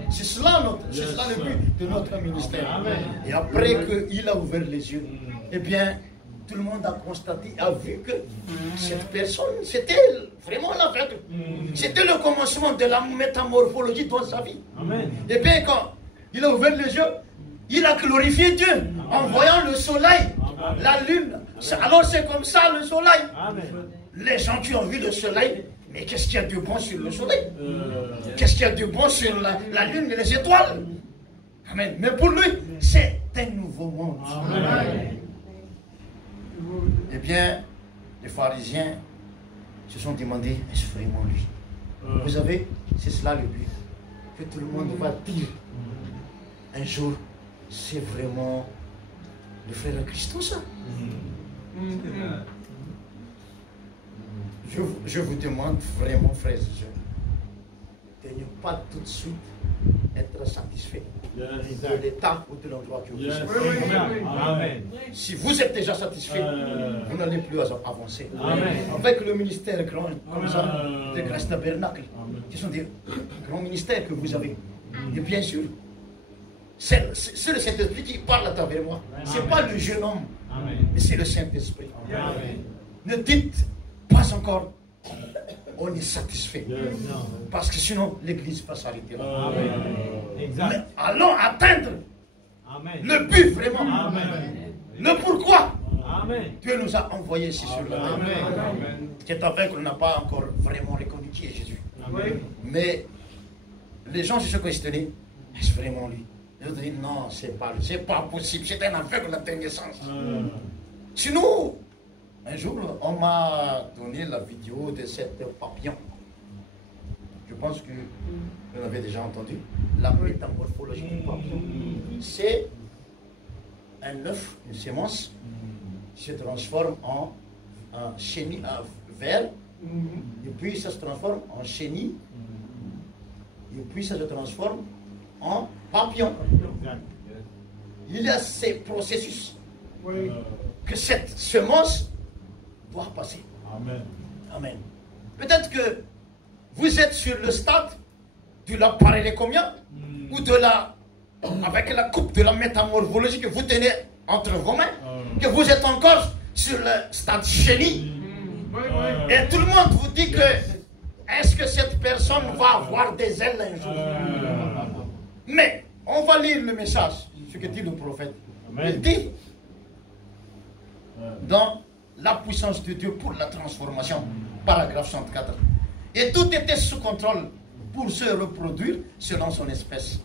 C'est cela, le but de notre ministère. Amen. Et après qu'il a ouvert les yeux, eh bien, tout le monde a constaté, a vu que cette personne, c'était vraiment l'aveugle. C'était le commencement de la métamorphologie dans sa vie. Amen. Et bien, quand il a ouvert les yeux, il a glorifié Dieu en voyant le soleil, la lune. Alors c'est comme ça le soleil. Les gens qui ont vu le soleil, mais qu'est-ce qu'il y a de bon sur le soleil? Qu'est-ce qu'il y a de bon sur la lune et les étoiles? Amen. Mais pour lui, c'est un nouveau monde. Amen. Eh bien, les pharisiens se sont demandé, est-ce vraiment lui? Vous savez, c'est cela le but. Que tout le monde va dire un jour, c'est vraiment le frère de Christ, ça. Je vous demande vraiment, frères et sœurs, de ne pas tout de suite être satisfait de l'état ou de l'endroit que vous êtes. Amen. Si vous êtes déjà satisfait, vous n'allez plus avancer. Avec le ministère grand, comme ça, de Grâce Tabernacle, qui sont des grands ministères que vous avez. Et bien sûr, c'est le Saint-Esprit qui parle à travers moi. Ce n'est pas le jeune homme, mais c'est le Saint-Esprit. Ne dites pas encore, on est satisfait. Parce que sinon, l'Église va s'arrêter là. Mais allons atteindre le but vraiment. Le pourquoi. Dieu nous a envoyés ici sur la terre. C'est avec qu'on n'a pas encore vraiment reconnu qui est Jésus. Mais les gens se sont questionnés, est-ce vraiment lui? Ils ont dit, non, c'est pas possible, c'est un aveugle de naissance. Sinon, un jour, on m'a donné la vidéo de cette papillon. Je pense que vous l'avez déjà entendu. La métamorphologie du papillon. C'est un œuf, une sémence, qui se transforme en chenille, vert, et puis ça se transforme en chenille, et puis ça se transforme en papillon. Il y a ces processus que cette semence doit passer. Amen. Peut-être que vous êtes sur le stade de la parélécomia ou avec la coupe de la métamorphologie que vous tenez entre vos mains, que vous êtes encore sur le stade chenille. Et tout le monde vous dit que est-ce que cette personne va avoir des ailes un jour? Mais on va lire le message, ce que dit le prophète. Il dit dans la puissance de Dieu pour la transformation, paragraphe 64. Et tout était sous contrôle pour se reproduire selon son espèce.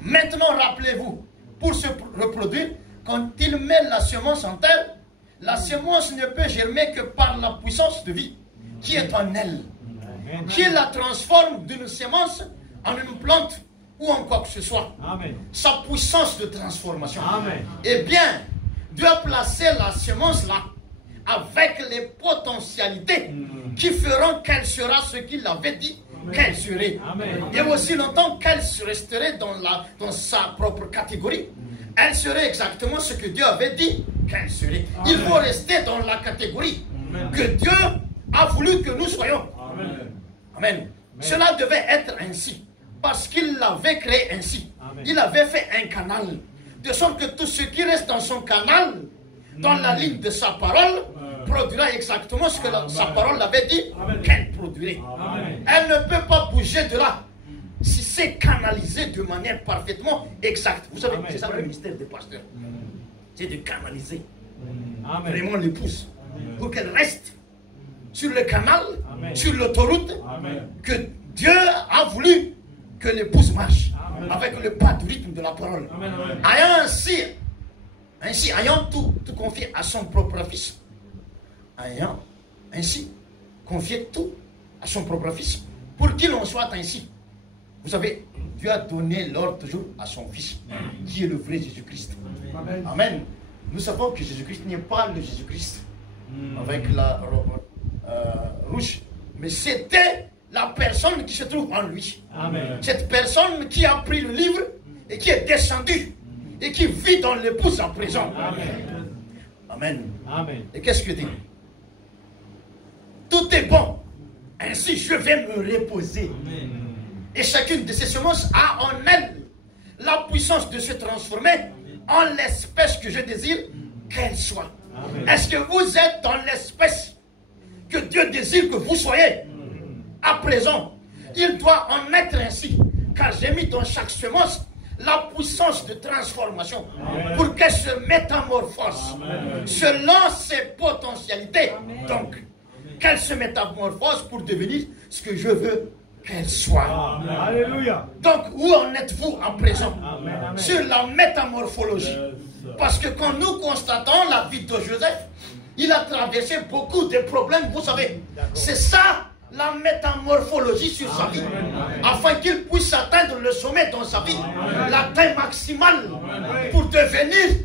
Maintenant, rappelez-vous, pour se reproduire, quand il met la semence en terre, la semence ne peut germer que par la puissance de vie qui est en elle, qui la transforme d'une semence en une plante ou en quoi que ce soit. Sa puissance de transformation. Eh bien, Dieu a placé la semence là avec les potentialités qui feront qu'elle sera ce qu'il avait dit qu'elle serait. Et aussi longtemps qu'elle resterait dans sa propre catégorie, elle serait exactement ce que Dieu avait dit qu'elle serait. Il faut rester dans la catégorie que Dieu a voulu que nous soyons. Amen. Cela devait être ainsi. Parce qu'il l'avait créé ainsi. Amen. Il avait fait un canal. De sorte que tout ce qui reste dans son canal, dans la ligne de sa parole, produira exactement ce que sa parole avait dit qu'elle produirait. Amen. Elle ne peut pas bouger de là si c'est canalisé de manière parfaitement exacte. Vous savez, c'est ça le ministère des pasteurs. C'est de canaliser vraiment l'épouse pour qu'elle reste sur le canal, sur l'autoroute que Dieu a voulu que l'épouse marche avec le pas du rythme de la parole. Ayant ayant tout confié à son propre fils, ayant ainsi confié tout à son propre fils, pour qu'il en soit ainsi. Vous savez, Dieu a donné l'ordre toujours à son fils, qui est le vrai Jésus-Christ. Amen. Amen. Nous savons que Jésus-Christ n'est pas le Jésus-Christ avec la robe rouge, mais c'était la personne qui se trouve en lui. Amen. Cette personne qui a pris le livre et qui est descendue et qui vit dans l'épouse à présent. Amen. Amen. Amen. Et qu'est-ce que dit? Tout est bon. Ainsi, je vais me reposer. Amen. Et chacune de ces semences a en elle la puissance de se transformer en l'espèce que je désire qu'elle soit. Est-ce que vous êtes dans l'espèce que Dieu désire que vous soyez? À présent, il doit en être ainsi, car j'ai mis dans chaque semence la puissance de transformation pour qu'elle se métamorphose selon ses potentialités. Donc, qu'elle se métamorphose pour devenir ce que je veux qu'elle soit. Alléluia. Donc, où en êtes-vous à présent sur la métamorphologie? Parce que quand nous constatons la vie de Joseph, il a traversé beaucoup de problèmes, vous savez. C'est ça la métamorphologie sur sa vie, afin qu'il puisse atteindre le sommet dans sa vie, l'atteinte maximale pour devenir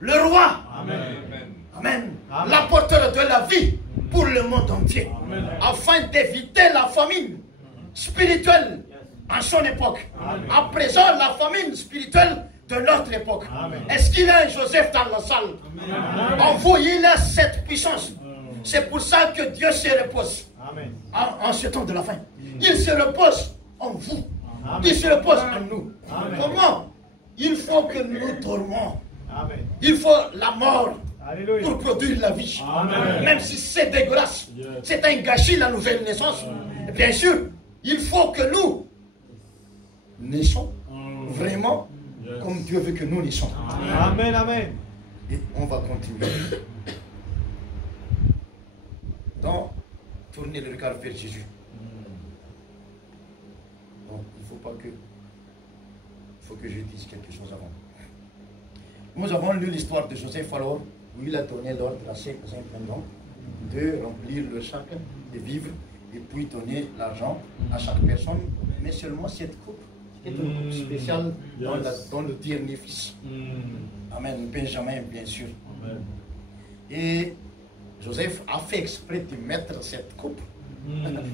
le roi. Amen. L'apporteur de la vie pour le monde entier, afin d'éviter la famine spirituelle en son époque. À présent, la famine spirituelle de notre époque. Est-ce qu'il y a un Joseph dans la salle? En vous, il a cette puissance. C'est pour ça que Dieu se repose en ce temps de la fin. Il se repose en vous. Il se repose en nous. Comment? Il faut que nous dormons. Il faut la mort pour produire la vie. Même si c'est dégueulasse, c'est un gâchis la nouvelle naissance. Et bien sûr, il faut que nous naissons vraiment comme Dieu veut que nous naissons. Amen, amen. Et on va continuer. Donc, tourner le regard vers Jésus. Donc, il faut que je dise quelque chose avant. Nous avons lu l'histoire de Joseph alors, où il a donné l'ordre à ses intendants de remplir le sac, de vivre, et puis donner l'argent à chaque personne, mais seulement cette coupe, qui est une coupe spéciale dans le dernier fils. Amen. Benjamin, bien sûr. Amen. Et Joseph a fait exprès de mettre cette coupe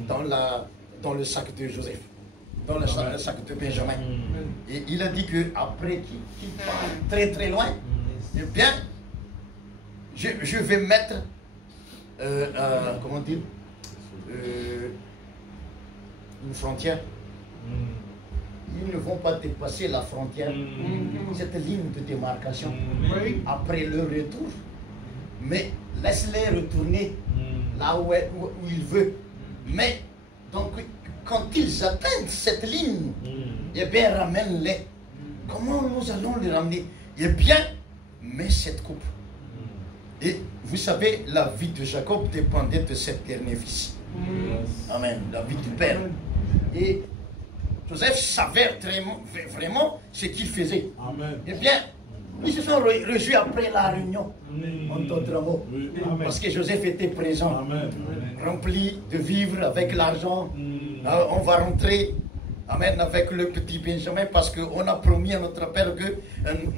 dans le sac de Joseph, dans le sac de Benjamin. Et il a dit qu'après qu'il part très très loin, eh bien, je vais mettre, comment dire, une frontière. Ils ne vont pas dépasser la frontière, cette ligne de démarcation après leur retour. Mais laisse-les retourner là où ils veulent. Mais donc, quand ils atteignent cette ligne, eh bien, ramène-les. Comment nous allons les ramener? Eh bien, mets cette coupe. Et vous savez, la vie de Jacob dépendait de cet dernier fils. Amen. La vie du père. Et Joseph savait vraiment ce qu'il faisait. Amen. Eh bien, ils se sont réjouis après la réunion, en d'autres mots. Parce que Joseph était présent, rempli de vivres avec l'argent. On va rentrer, amen, avec le petit Benjamin, parce qu'on a promis à notre père que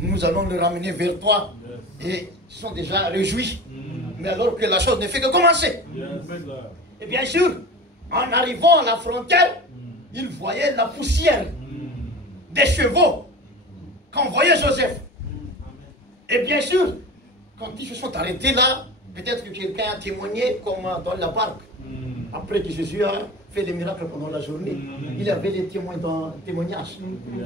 nous allons le ramener vers toi. Et ils sont déjà réjouis. Mais alors que la chose ne fait que commencer. Et bien sûr, en arrivant à la frontière, ils voyaient la poussière des chevaux qu'envoyait Joseph. Et bien sûr, quand ils se sont arrêtés là, peut-être que quelqu'un a témoigné comme dans la barque. Après que Jésus a fait les miracles pendant la journée. Il y avait les témoignages,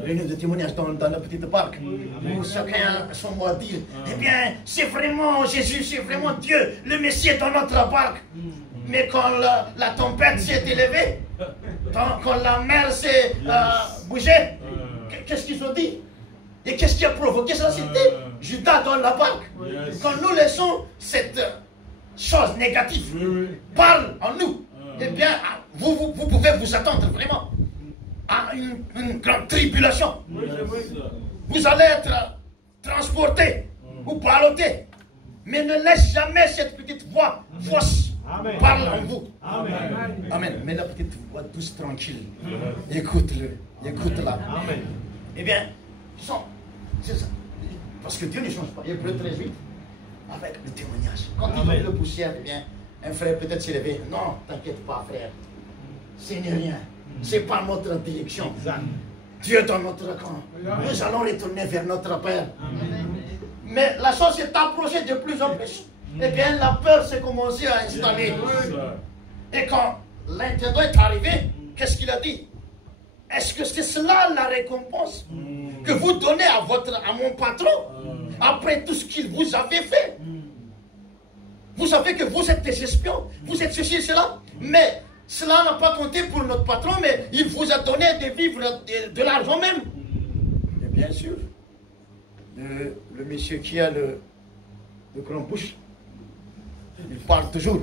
réunions de témoignages dans la petite barque, où chacun a son mot à dire. Eh bien, c'est vraiment Jésus, c'est vraiment Dieu, le Messie est dans notre barque. Mais quand la tempête s'est élevée, quand la mer s'est bougée, qu'est-ce qu'ils ont dit? Et qu'est-ce qui a provoqué ça? C'était Judas dans la barque. Quand nous laissons cette chose négative parle en nous, eh bien, vous pouvez vous attendre vraiment à une grande tribulation. Vous allez être transporté ou ballotté. Mais ne laisse jamais cette petite voix fausse parler en vous. Amen. Mais la petite voix douce, tranquille, écoute-le, écoute-la. Eh bien, c'est ça. Parce que Dieu ne change pas. Il brûle très vite avec le témoignage. Quand il met le poussière, eh bien, un frère peut-être s'est levé. Non, t'inquiète pas, frère. Ce n'est rien. C'est pas notre direction. Dieu dans notre camp. Nous allons retourner vers notre Père. Mais la chose s'est approchée de plus en plus. Eh bien, la peur s'est commencée à installer. Et quand l'intendant est arrivé, qu'est-ce qu'il a dit? Est-ce que c'est cela la récompense que vous donnez à mon patron après tout ce qu'il vous avait fait? Vous savez que vous êtes des espions, vous êtes ceci et cela, mais cela n'a pas compté pour notre patron, mais il vous a donné des vivres, de l'argent même. Et bien sûr, le monsieur qui a le grand bouche, il parle toujours.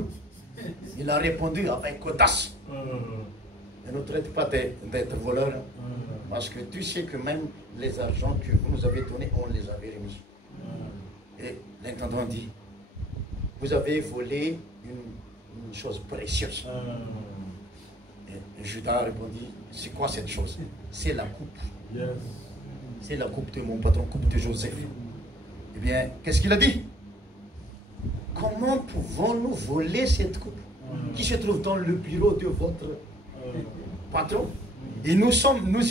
Il a répondu avec audace. Et ne traite pas d'être voleur, parce que tu sais que même les argents que vous nous avez donnés, on les avait remis. Et l'intendant dit, vous avez volé une chose précieuse. Et Judas répondit, c'est quoi cette chose? C'est la coupe. C'est la coupe de mon patron, coupe de Joseph. Eh bien, qu'est-ce qu'il a dit? Comment pouvons-nous voler cette coupe qui se trouve dans le bureau de votre patron? Et nous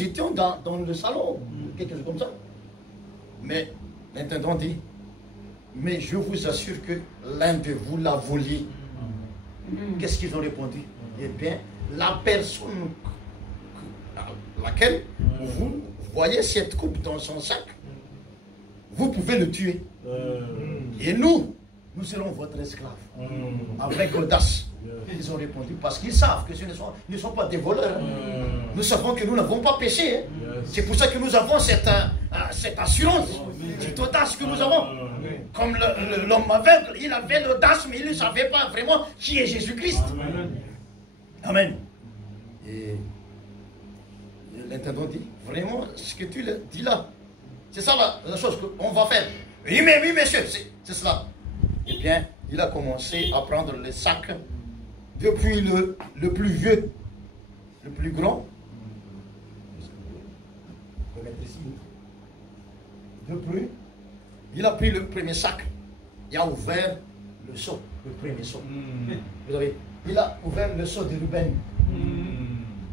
étions dans le salon, quelque chose comme ça. Mais l'intendant dit, mais je vous assure que l'un de vous l'a volé. Qu'est-ce qu'ils ont répondu? Eh bien, la personne à laquelle vous voyez cette coupe dans son sac, vous pouvez le tuer. Et nous serons votre esclave. Avec audace. Ils ont répondu parce qu'ils savent que ce ne sont pas des voleurs. Nous savons que nous n'avons pas péché. C'est pour ça que nous avons cette assurance, cette audace que nous avons. Comme l'homme aveugle, il avait l'audace, mais il ne savait pas vraiment qui est Jésus-Christ. Amen. Et l'intendant dit, vraiment, ce que tu dis là, c'est ça la chose qu'on va faire. Oui, mais oui, monsieur, c'est cela. Eh bien, il a commencé à prendre les sacs depuis le plus vieux, le plus grand. Je vais mettre ici. Depuis, il a pris le premier sac. Il a ouvert le seau, le premier seau. Vous avez, il a ouvert le seau de Ruben.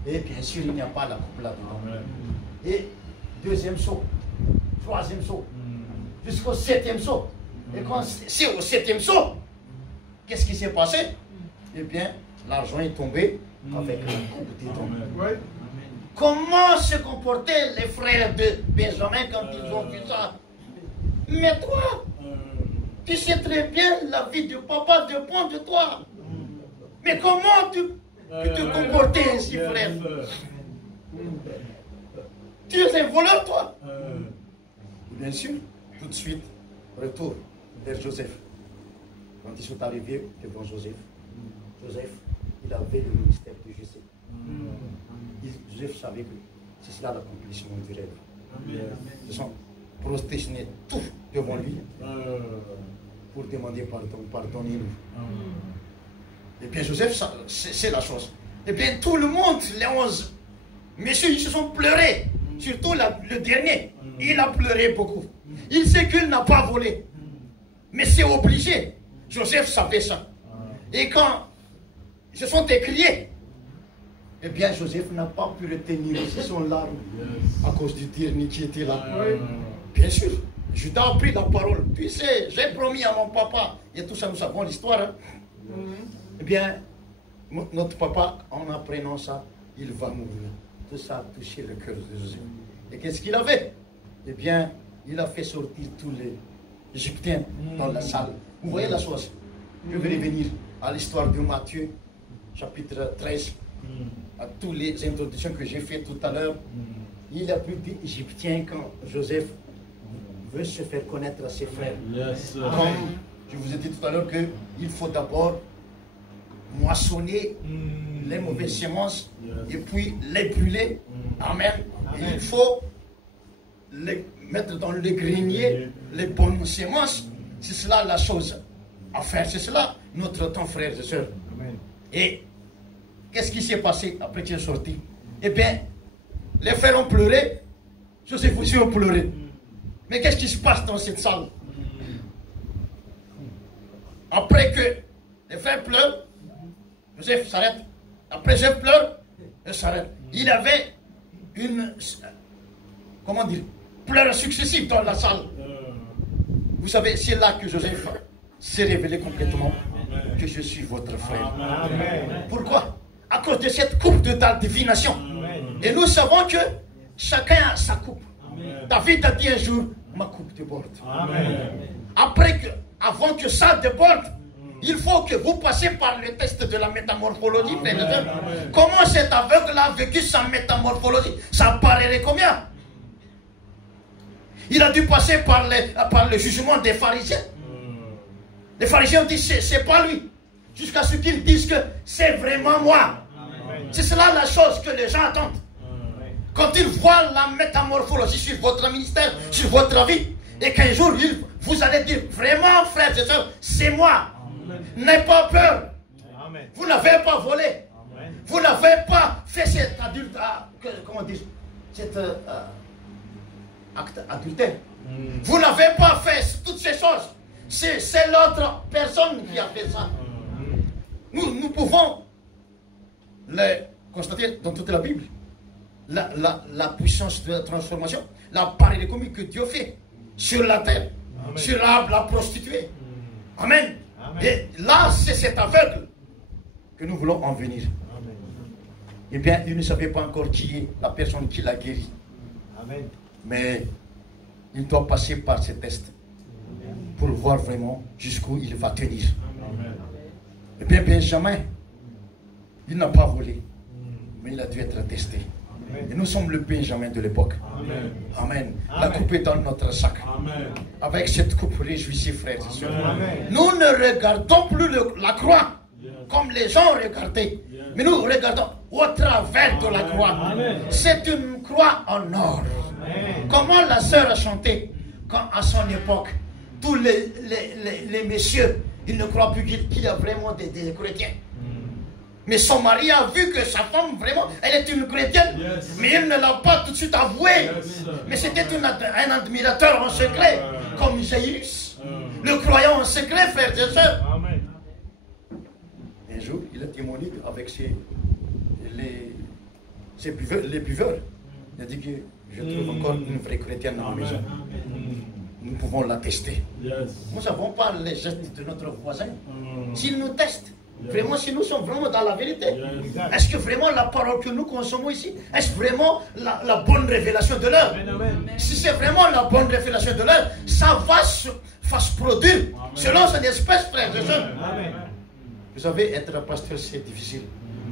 Et bien sûr, il n'y a pas la coupe là-dedans. Et deuxième seau, troisième seau, jusqu'au septième seau. Et quand c'est au septième seau, qu'est-ce qui s'est passé? Eh bien, l'argent est tombé avec la coupe dedans. Comment se comportaient les frères de Benjamin quand ils ont vu ça? Mais toi, tu sais très bien la vie de papa dépend de toi. Mais comment tu te comportais ainsi, frère? Tu es un voleur, toi? Bien sûr, tout de suite, retour vers Joseph. Quand ils sont arrivés devant Joseph, il avait le ministère de Joseph. Joseph savait que c'est cela l'accomplissement du rêve. Ils sont prosternés tout devant lui pour demander pardon, pardonnez-nous. Et bien Joseph, c'est la chose. Et bien tout le monde, les 11 messieurs, ils se sont pleurés. Surtout le dernier, il a pleuré beaucoup. Il sait qu'il n'a pas volé. Mais c'est obligé. Joseph savait ça. Et quand ils se sont écriés, eh bien Joseph n'a pas pu retenir son larme à cause du dernier qui était là. Bien sûr, Judas a pris la parole. Tu sais, j'ai promis à mon papa, et tout ça, nous savons l'histoire. Eh bien, notre papa, en apprenant ça, il va mourir. Tout ça a touché le cœur de Joseph. Et qu'est-ce qu'il a fait? Eh bien, il a fait sortir tous les Égyptiens dans la salle. Vous voyez la chose? Je vais revenir à l'histoire de Matthieu, chapitre 13, à toutes les introductions que j'ai faites tout à l'heure. Il y a plus d'Égyptiens quand Joseph veut se faire connaître à ses frères. Comme je vous ai dit tout à l'heure qu'il faut d'abord moissonner les mauvaises semences et puis les brûler. Amen. Et il faut les mettre dans le grenier les bonnes semences. C'est cela la chose à faire. C'est cela notre temps, frères et sœurs. Et qu'est-ce qui s'est passé après qu'il est sorti? Eh bien, les frères ont pleuré. Joseph aussi a pleuré. Mais qu'est-ce qui se passe dans cette salle? Après que les frères pleurent, Joseph s'arrête. Après Joseph pleure, il s'arrête. Il avait une, comment dire, pleurs successives dans la salle. Vous savez, c'est là que Joseph s'est révélé complètement que je suis votre frère. Amen. Pourquoi? À cause de cette coupe de ta divination. Et nous savons que chacun a sa coupe. Amen. David a dit un jour, ma coupe déborde. Après que, avant que ça déborde, il faut que vous passiez par le test de la métamorphologie. Comment cet aveugle a vécu sa métamorphologie? Ça paraît combien? Il a dû passer par le jugement des pharisiens. Les pharisiens ont dit c'est pas lui. Jusqu'à ce qu'ils disent que c'est vraiment moi. C'est cela la chose que les gens attendent. Quand ils voient la métamorphologie sur votre ministère, sur votre vie, et qu'un jour vous allez dire vraiment, frères et sœurs, c'est moi. N'ayez pas peur. Amen. Vous n'avez pas volé. Amen. Vous n'avez pas fait cet adulte, comment dire, cet acte adultère. Vous n'avez pas fait toutes ces choses. C'est l'autre personne qui a fait ça. Nous pouvons le constater dans toute la Bible. La puissance de la transformation, la parole économique que Dieu fait sur la terre, amen, sur la prostituée. Amen. Amen. Et là, c'est cet aveugle que nous voulons en venir. Amen. Eh bien, il ne savait pas encore qui est la personne qui l'a guéri. Amen. Mais il doit passer par ce test pour voir vraiment jusqu'où il va tenir. Amen. Eh bien, Benjamin, il n'a pas volé, mais il a dû être testé. Amen. Et nous sommes le Benjamin de l'époque. Amen. Amen. La coupe est dans notre sac. Amen. Avec cette coupe, réjouissez, frères et sœurs. Nous ne regardons plus la croix comme les gens regardaient, mais nous regardons au travers de la croix. C'est une croix en or. Amen. Comment la sœur a chanté quand à son époque, tous les messieurs, ils ne croient plus qu'il y a vraiment des chrétiens. Mais son mari a vu que sa femme, vraiment, elle est une chrétienne. Yes. Mais il ne l'a pas tout de suite avoué. Yes. Mais c'était un admirateur en secret, comme Jairus. Le croyant en secret, frères et sœurs. Amen. Un jour, il a témoigné avec les buveurs. Il a dit que je trouve encore une vraie chrétienne dans la maison. Nous pouvons la tester. Yes. Nous n'avons pas les gestes de notre voisin. S'il nous teste, vraiment, si nous sommes vraiment dans la vérité, est-ce que vraiment la parole que nous consommons ici, est-ce vraiment la bonne révélation de l'heure? Si c'est vraiment la bonne révélation de l'heure, ça va se produire selon son espèce, frères et sœurs. Vous savez, être pasteur, c'est difficile.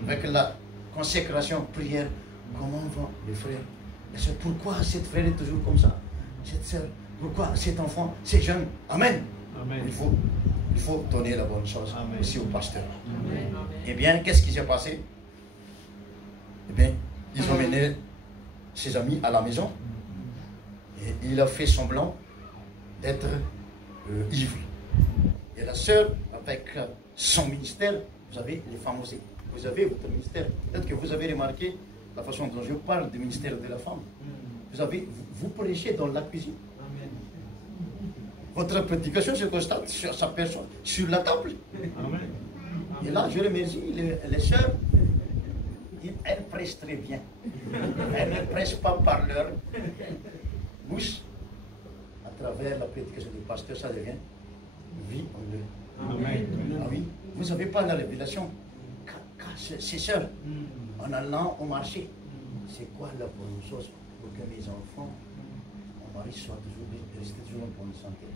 Avec la consécration, prière, comment vont les frères? Pourquoi cette frère est toujours comme ça? Cette sœur, pourquoi cet enfant, ces jeunes? Amen. Amen. Il faut donner la bonne chose. Amen. Aussi au pasteur. Amen. Eh bien, qu'est-ce qui s'est passé? Eh bien, ils ont mené ses amis à la maison et il a fait semblant d'être ivre. Et la sœur, avec son ministère, vous avez les femmes aussi. Vous avez votre ministère. Peut-être que vous avez remarqué la façon dont je parle du ministère de la femme. Vous prêchez dans la cuisine. Votre prédication se constate sur sa personne, sur la table. Amen. Et là, je remercie les sœurs. Elles prêchent très bien. Elles ne prêchent pas par leur bouche. À travers la prédication du pasteur, ça devient vie en eux. Amen. Ah oui, vous n'avez pas la révélation. Ses soeurs, en allant au marché, c'est quoi la bonne chose pour que mes enfants, mon mari, soient toujours en bonne santé?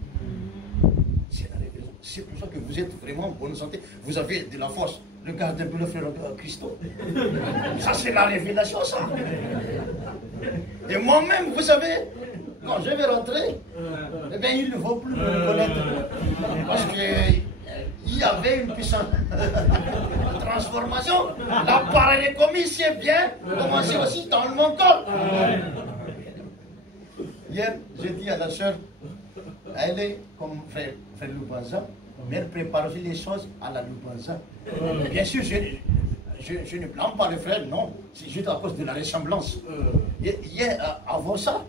C'est la révélation. C'est pour ça que vous êtes vraiment en bonne santé. Vous avez de la force. Regardez un peu le frère Christo. Ça, c'est la révélation, ça. Et moi-même, vous savez, quand je vais rentrer, eh bien, il ne faut plus me connaître. Parce qu'il y avait une puissante transformation. L'appareil est commis, c'est bien. Commencez aussi dans mon corps. Hier, j'ai dit à la soeur, elle est comme frère Loubanza, mais elle prépare aussi les choses à la Loubanza. Bien sûr, je ne blâme pas le frère, non. C'est juste à cause de la ressemblance. Hier, avant ça,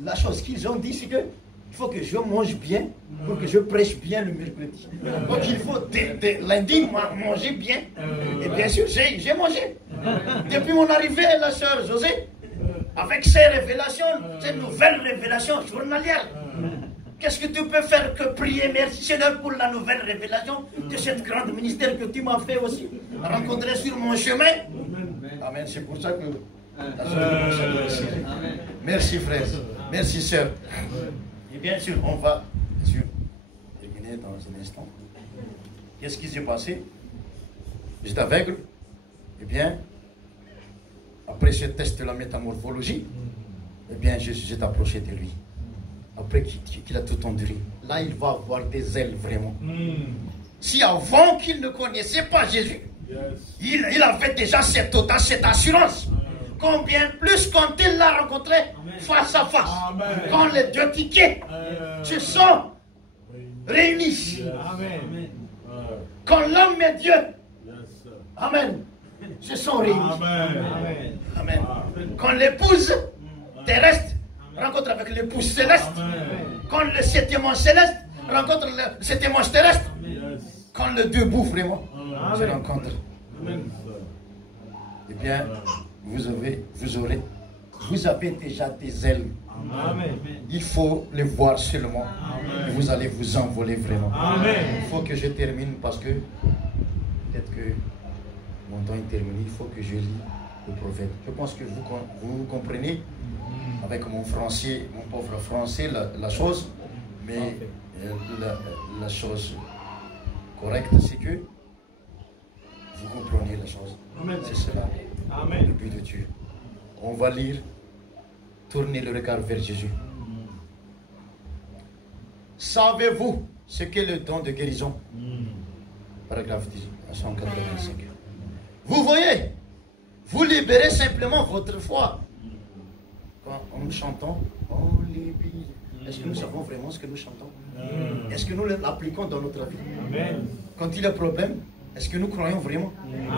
la chose qu'ils ont dit, c'est que il faut que je mange bien pour que je prêche bien le mercredi. Donc il faut lundi manger bien. Et bien sûr, j'ai mangé. Depuis mon arrivée, la sœur José, avec ces révélations, ces nouvelles révélations journalières, qu'est-ce que tu peux faire que prier? Merci Seigneur pour la nouvelle révélation de cette grande ministère que tu m'as fait aussi rencontrer sur mon chemin. Amen. C'est pour ça que la sœur merci frère. Merci sœur. Et bien sûr, on va terminer dans un instant. Qu'est-ce qui s'est passé? J'étais aveugle. Eh bien, après ce test de la métamorphologie, eh bien, je suis approché de lui. Après qu'il a tout enduré, là, il va avoir des ailes vraiment. Si avant qu'il ne connaissait pas Jésus, il avait déjà cette audace, cette assurance. Combien plus quand il l'a rencontré face à face. Quand les deux tickets se sont réunis. Quand l'homme et Dieu, amen, se sont réunis. Amen. Quand l'épouse terrestre rencontre avec l'épouse céleste. Quand le septième ange céleste rencontre le septième ange terrestre. Quand les deux bouffent vraiment se rencontrent. Eh bien, vous avez déjà des ailes. Il faut les voir seulement. Et vous allez vous envoler vraiment. Il faut que je termine parce que peut-être que mon temps est terminé. Il faut que je lis le prophète. Je pense que vous comprenez avec mon français, mon pauvre français, la chose. Mais la chose correcte, c'est que vous comprenez la chose. C'est cela. Le but de Dieu. On va lire, tourner le regard vers Jésus. Savez-vous ce qu'est le don de guérison? Paragraphe 185. Vous voyez, vous libérez simplement votre foi. Quand nous chantons, on libère. Est-ce que nous savons vraiment ce que nous chantons? Est-ce que nous l'appliquons dans notre vie? Quand il y a problème, est-ce que nous croyons vraiment?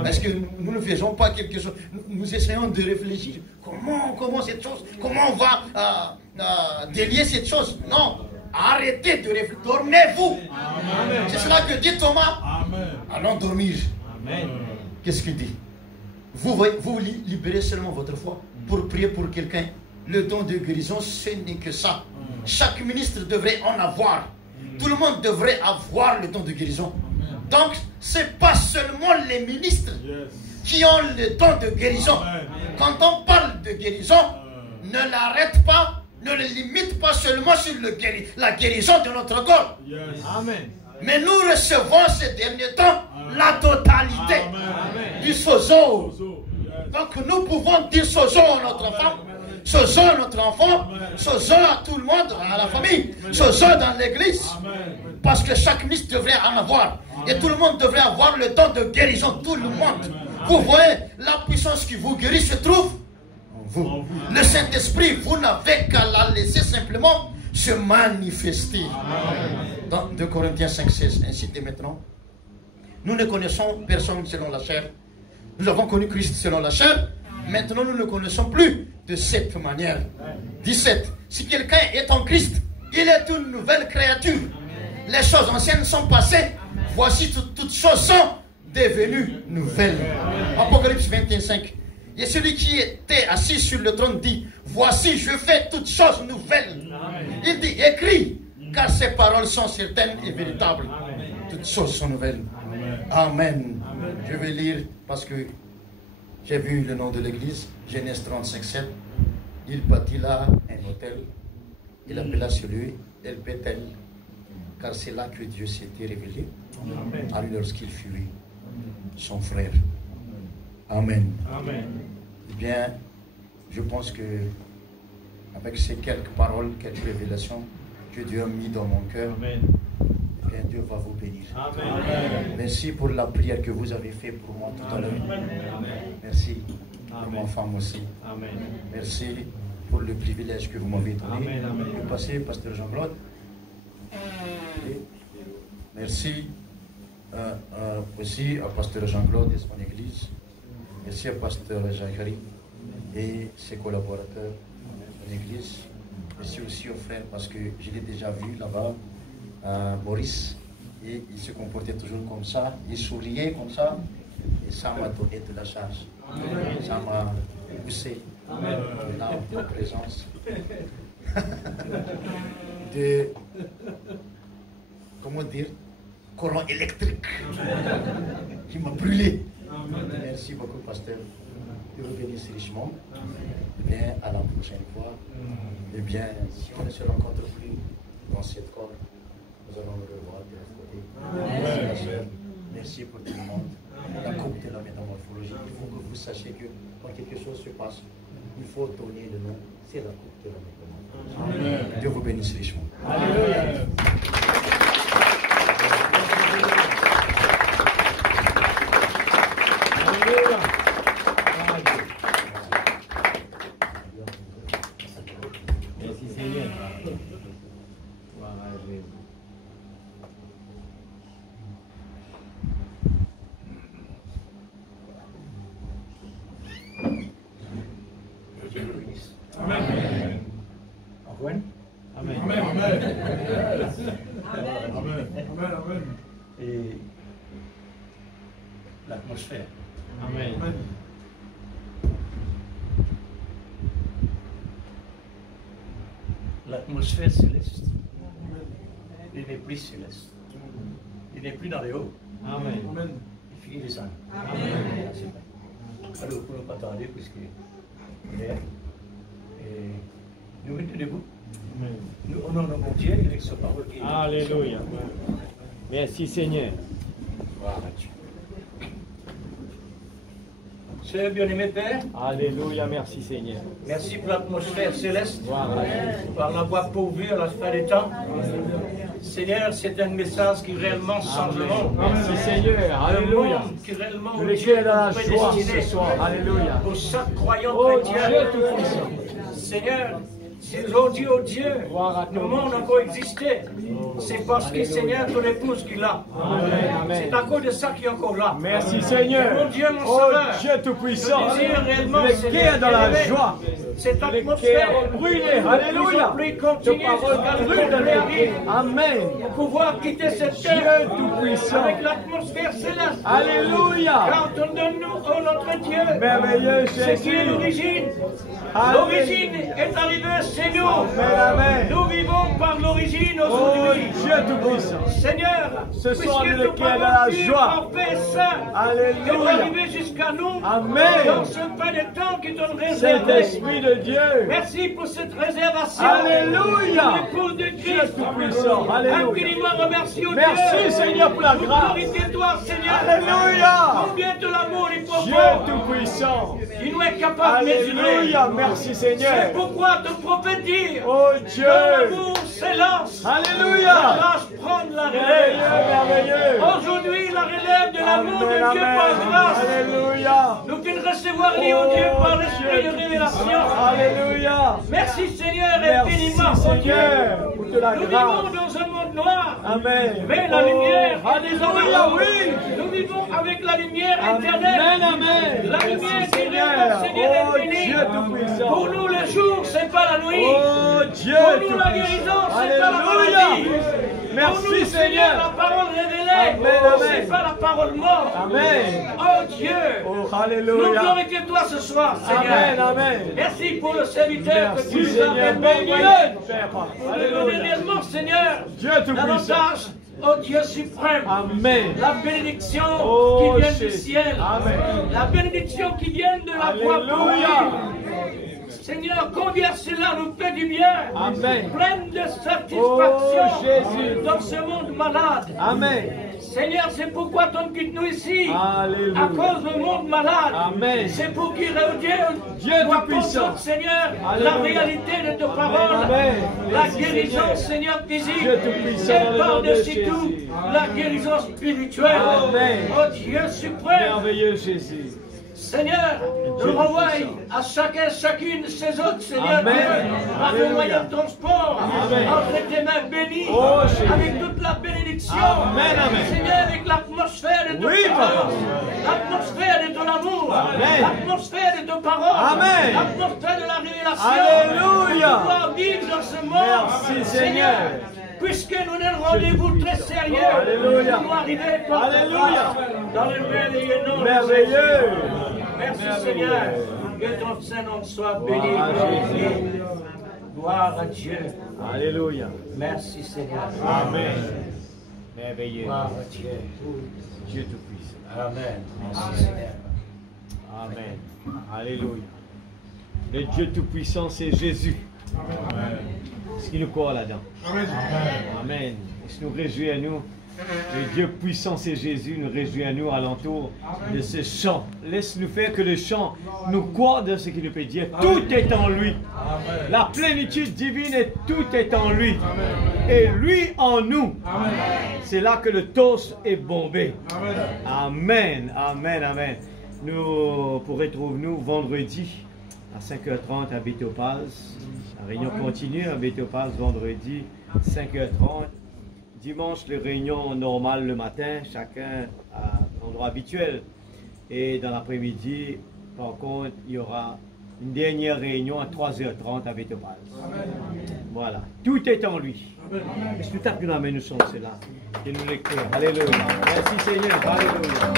Est-ce que nous ne faisons pas quelque chose? Nous essayons de réfléchir. Comment cette chose? Comment on va délier cette chose? Non. Arrêtez de réfléchir. Dormez-vous. C'est cela que dit Thomas. Allons dormir. Qu'est-ce qu'il dit? Vous libérez seulement votre foi pour prier pour quelqu'un. Le don de guérison, ce n'est que ça. Chaque ministre devrait en avoir. Tout le monde devrait avoir le don de guérison. Donc, ce n'est pas seulement les ministres qui ont le don de guérison. Quand on parle de guérison, ne l'arrête pas, ne le limite pas seulement sur la guérison de notre corps. Mais nous recevons ces derniers temps la totalité du sozo. Donc, nous pouvons dire sozo à notre femme, sozo à notre enfant, sozo à tout le monde, à la famille, sozo dans l'église. Parce que chaque ministre devrait en avoir. Et tout le monde devrait avoir le don de guérison. Tout le monde. Vous voyez, la puissance qui vous guérit se trouve en vous. Le Saint-Esprit, vous n'avez qu'à la laisser simplement se manifester. Dans 2 Corinthiens 5,16, ainsi dès maintenant, nous ne connaissons personne selon la chair. Nous avons connu Christ selon la chair. Maintenant, nous ne connaissons plus de cette manière. 17. Si quelqu'un est en Christ, il est une nouvelle créature. Les choses anciennes sont passées. Voici toutes choses sont devenues nouvelles. Apocalypse 21,5. Et celui qui était assis sur le trône dit: voici, je fais toutes choses nouvelles. Il dit: écris, car ces paroles sont certaines et véritables. Toutes choses sont nouvelles. Amen. Je vais lire parce que j'ai vu le nom de l'église, Genèse 35:7. Il bâtit là un hôtel. Il appela celui El Bethel, car c'est là que Dieu s'était révélé à lui lorsqu'il fut son frère. Amen. Amen. Eh bien, je pense que avec ces quelques paroles, quelques révélations que Dieu a mis dans mon cœur, Amen. eh bien, Dieu va vous bénir. Amen. Merci pour la prière que vous avez faite pour moi tout à l'heure. Merci pour ma femme aussi. Amen. Merci pour le privilège que vous m'avez donné Amen, amen. de passer, Pasteur Jean-Claude. Et merci aussi à Pasteur Jean-Claude et son église. Merci à Pasteur Zachary et ses collaborateurs de l'église. Merci aussi aux frères parce que je l'ai déjà vu là-bas, Maurice, et il se comportait toujours comme ça, il souriait comme ça, et ça m'a donné de la charge. Ça m'a poussé là en présence de, comment dire, courant électrique qui m'a brûlé. Merci beaucoup, pasteur. Que vous bénisse richement. Et bien, à la prochaine fois. Et bien, si on ne se rencontre plus dans cette corps, nous allons le revoir de l'autre côté. Merci, ma soeur. Merci pour tout le monde. La coupe de la métamorphologie. Il faut que vous sachiez que quand quelque chose se passe, il faut donner le nom. C'est la coupe de la métamorphologie. Dieu vous bénisse richement. Alléluia. Merci Seigneur. Voilà, Jésus. Dieu vous bénisse. Amen. Antoine? Amen. Amen. Amen. Amen. Et l'atmosphère. Amen. Amen. L'atmosphère céleste. Il n'est plus céleste. Il n'est plus dans les hauts. Amen. Amen. Il finit descendre. Amen. Alors, pour ne pas tarder, puisque on est là. Et nous mettons debout. Amen. Nous honorons mon Dieu avec sa parole. Alléluia. Merci Seigneur. Voilà, Dieu. Seigneur bien-aimé Père, Alléluia, merci Seigneur. merci pour l'atmosphère céleste, Voilà. par la voix pourvue à la fin des temps. Seigneur, c'est un message qui réellement change le monde. Merci Seigneur. Un Alléluia. monde qui réellement Nous les cœurs dans la est joie destiné ce soir. Alléluia. pour chaque croyant Oh chrétien. Dieu Tout-Puissant. Seigneur, s'ils ont dit au Dieu, Gloire à toi. le monde a encore existé, c'est parce que Seigneur, ton épouse qui est là. Amen. C'est Amen. à cause de ça qu'il est encore là. Merci Seigneur. Mon Dieu, mon Oh sauveur. Dieu Tout-Puissant. Je désire réellement, Les Seigneur, cœurs dans la bien-aimé, joie. cette Les atmosphère cœurs brûlés. Alléluia. Ta parole brûle dans nos cœurs. Amen. pour pouvoir quitter cette Dieu terre Tout-Puissant. avec l'atmosphère céleste. Alléluia. Car donne-nous, oh notre Dieu, Merveilleux ce qui est Jésus. l'origine. Amen. L'origine est arrivée chez nous. Amen. Amen. Nous vivons par l'origine Oh aujourd'hui. Dieu Tout-Puissant. Seigneur, Ce soir, puisque nous le ton cœur dans la parole joie. en paix saint est Alléluia. arrivé jusqu'à nous Amen. dans ce pas de temps qui t'ont réservé. Saint-Esprit de Dieu. Merci pour cette réservation. Alléluia. L'épouse de Dieu Christ. Tout-Puissant. Alléluia. Infiniment remercie au Merci Dieu. Seigneur pour la Pour grâce. glorifier toi, Seigneur. Alléluia. Combien de l'amour est Dieu profond. Tout-Puissant. Il nous est capable de mesurer. Alléluia. Merci C'est Seigneur. pourquoi ton prophète dit, Oh ton Dieu. amour s'élance. La Alléluia. grâce prend la Merveilleux, relève. merveilleux. Aujourd'hui, la relève de l'amour Amen, de Dieu par amen. grâce. Alléluia. Nous pouvons recevoir lui, oh Dieu, par l'esprit de révélation. Alléluia. Merci Seigneur, Merci infiniment, oh Dieu. Seigneur pour de la Nous grâce. vivons dans un monde noir. Amen. Mais la lumière Oh, est désormais. Alléluia, oui. Nous vivons avec la lumière Amen, éternelle. amen. La Merci lumière qui Seigneur. règne, Seigneur, Oh infini. Dieu Tout-Puissant. Pour nous, le jour, c'est pas la nuit. Oh Dieu Pour nous, la Tout-Puissant. guérison, c'est pas la Alléluia. maladie. Merci Seigneur. La parole révélée. Amen. C'est pas la parole morte. Amen. Oh Dieu. Oh, Nous alléluia. glorifions-toi ce soir, Seigneur. Amen, amen. Merci pour le serviteur que Merci tu nous as Seigneur. béni. Père, Pour nous donner alléluia. réellement, Seigneur, Dieu tout-puissant. davantage, oh Dieu suprême, Amen. la bénédiction Oh, qui vient du Jésus. ciel, Amen. la bénédiction qui vient de la voix Alléluia. Seigneur, combien cela nous fait du bien, Amen. plein de satisfaction Oh, Jésus. dans ce monde malade. Amen. Seigneur, c'est pourquoi tu quittes nous ici, Alléluia. à cause du monde malade. Amen. C'est pour qu'il Dieu soit tout-puissant. conscient, Seigneur, Alléluia. la réalité de tes paroles, Amen. la Merci, guérison, Seigneur. Seigneur, physique, Dieu tout-puissant, dans et le nom de par-dessus Jésus. tout, la guérison spirituelle. Amen. Oh Dieu suprême, Merveilleux Jésus. Seigneur, nous renvoie à chacun, chacune de ces autres, Seigneur, Amen. Dieu, par le Alléluia. moyen de transport, Amen. entre tes mains bénies, Oh, Jésus. avec toute la bénédiction, Amen, amen. Seigneur, avec l'atmosphère de ton Oui, présence, Papa. l'atmosphère de ton amour, Amen. l'atmosphère de ton parole, Amen. l'atmosphère de la révélation, Alléluia. de pouvoir vivre dans ce monde, Merci, Seigneur. puisque nous avons un rendez-vous très sérieux, Alléluia. nous arriver par Alléluia. dans le merveilleux nom de Merveilleux. Jésus. Merci Merveilleux. Seigneur, que ton Saint-Nom soit béni. Gloire à glorifié. Gloire à Dieu. Alléluia. Merci Seigneur. Amen. Merveilleux. Gloire à Dieu. Dieu tout-puissant. Amen. Merci Seigneur. Amen. Alléluia. Le Dieu tout-puissant, c'est Jésus. Est-ce qu'il nous croit là-dedans? Amen. Est-ce nous réjouit à nous? Le Dieu puissant, c'est Jésus, nous réjouit à nous alentour de ce chant. Laisse-nous faire que le chant nous croit de ce qu'il nous peut dire. Tout est en lui. La plénitude divine et tout est en lui. Et lui en nous. C'est là que le toast est bombé. Amen. Amen. Amen. Nous pourrons trouver nous vendredi à 5h30 à Bétopaz. La réunion continue à Bétopaz vendredi 5h30. Dimanche, les réunions normales le matin, chacun à l'endroit habituel. Et dans l'après-midi, par contre, il y aura une dernière réunion à 3h30 à Bétopaz. Voilà. Tout est en lui. Est-ce que tout à coup, nous sommes là? Et nous l'écrivons. Alléluia. Merci Seigneur. Alléluia.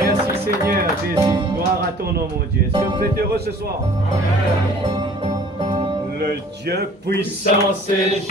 Merci Seigneur Jésus. Gloire à ton nom, mon Dieu. Est-ce que vous êtes heureux ce soir? Le Dieu puissant, c'est Jésus.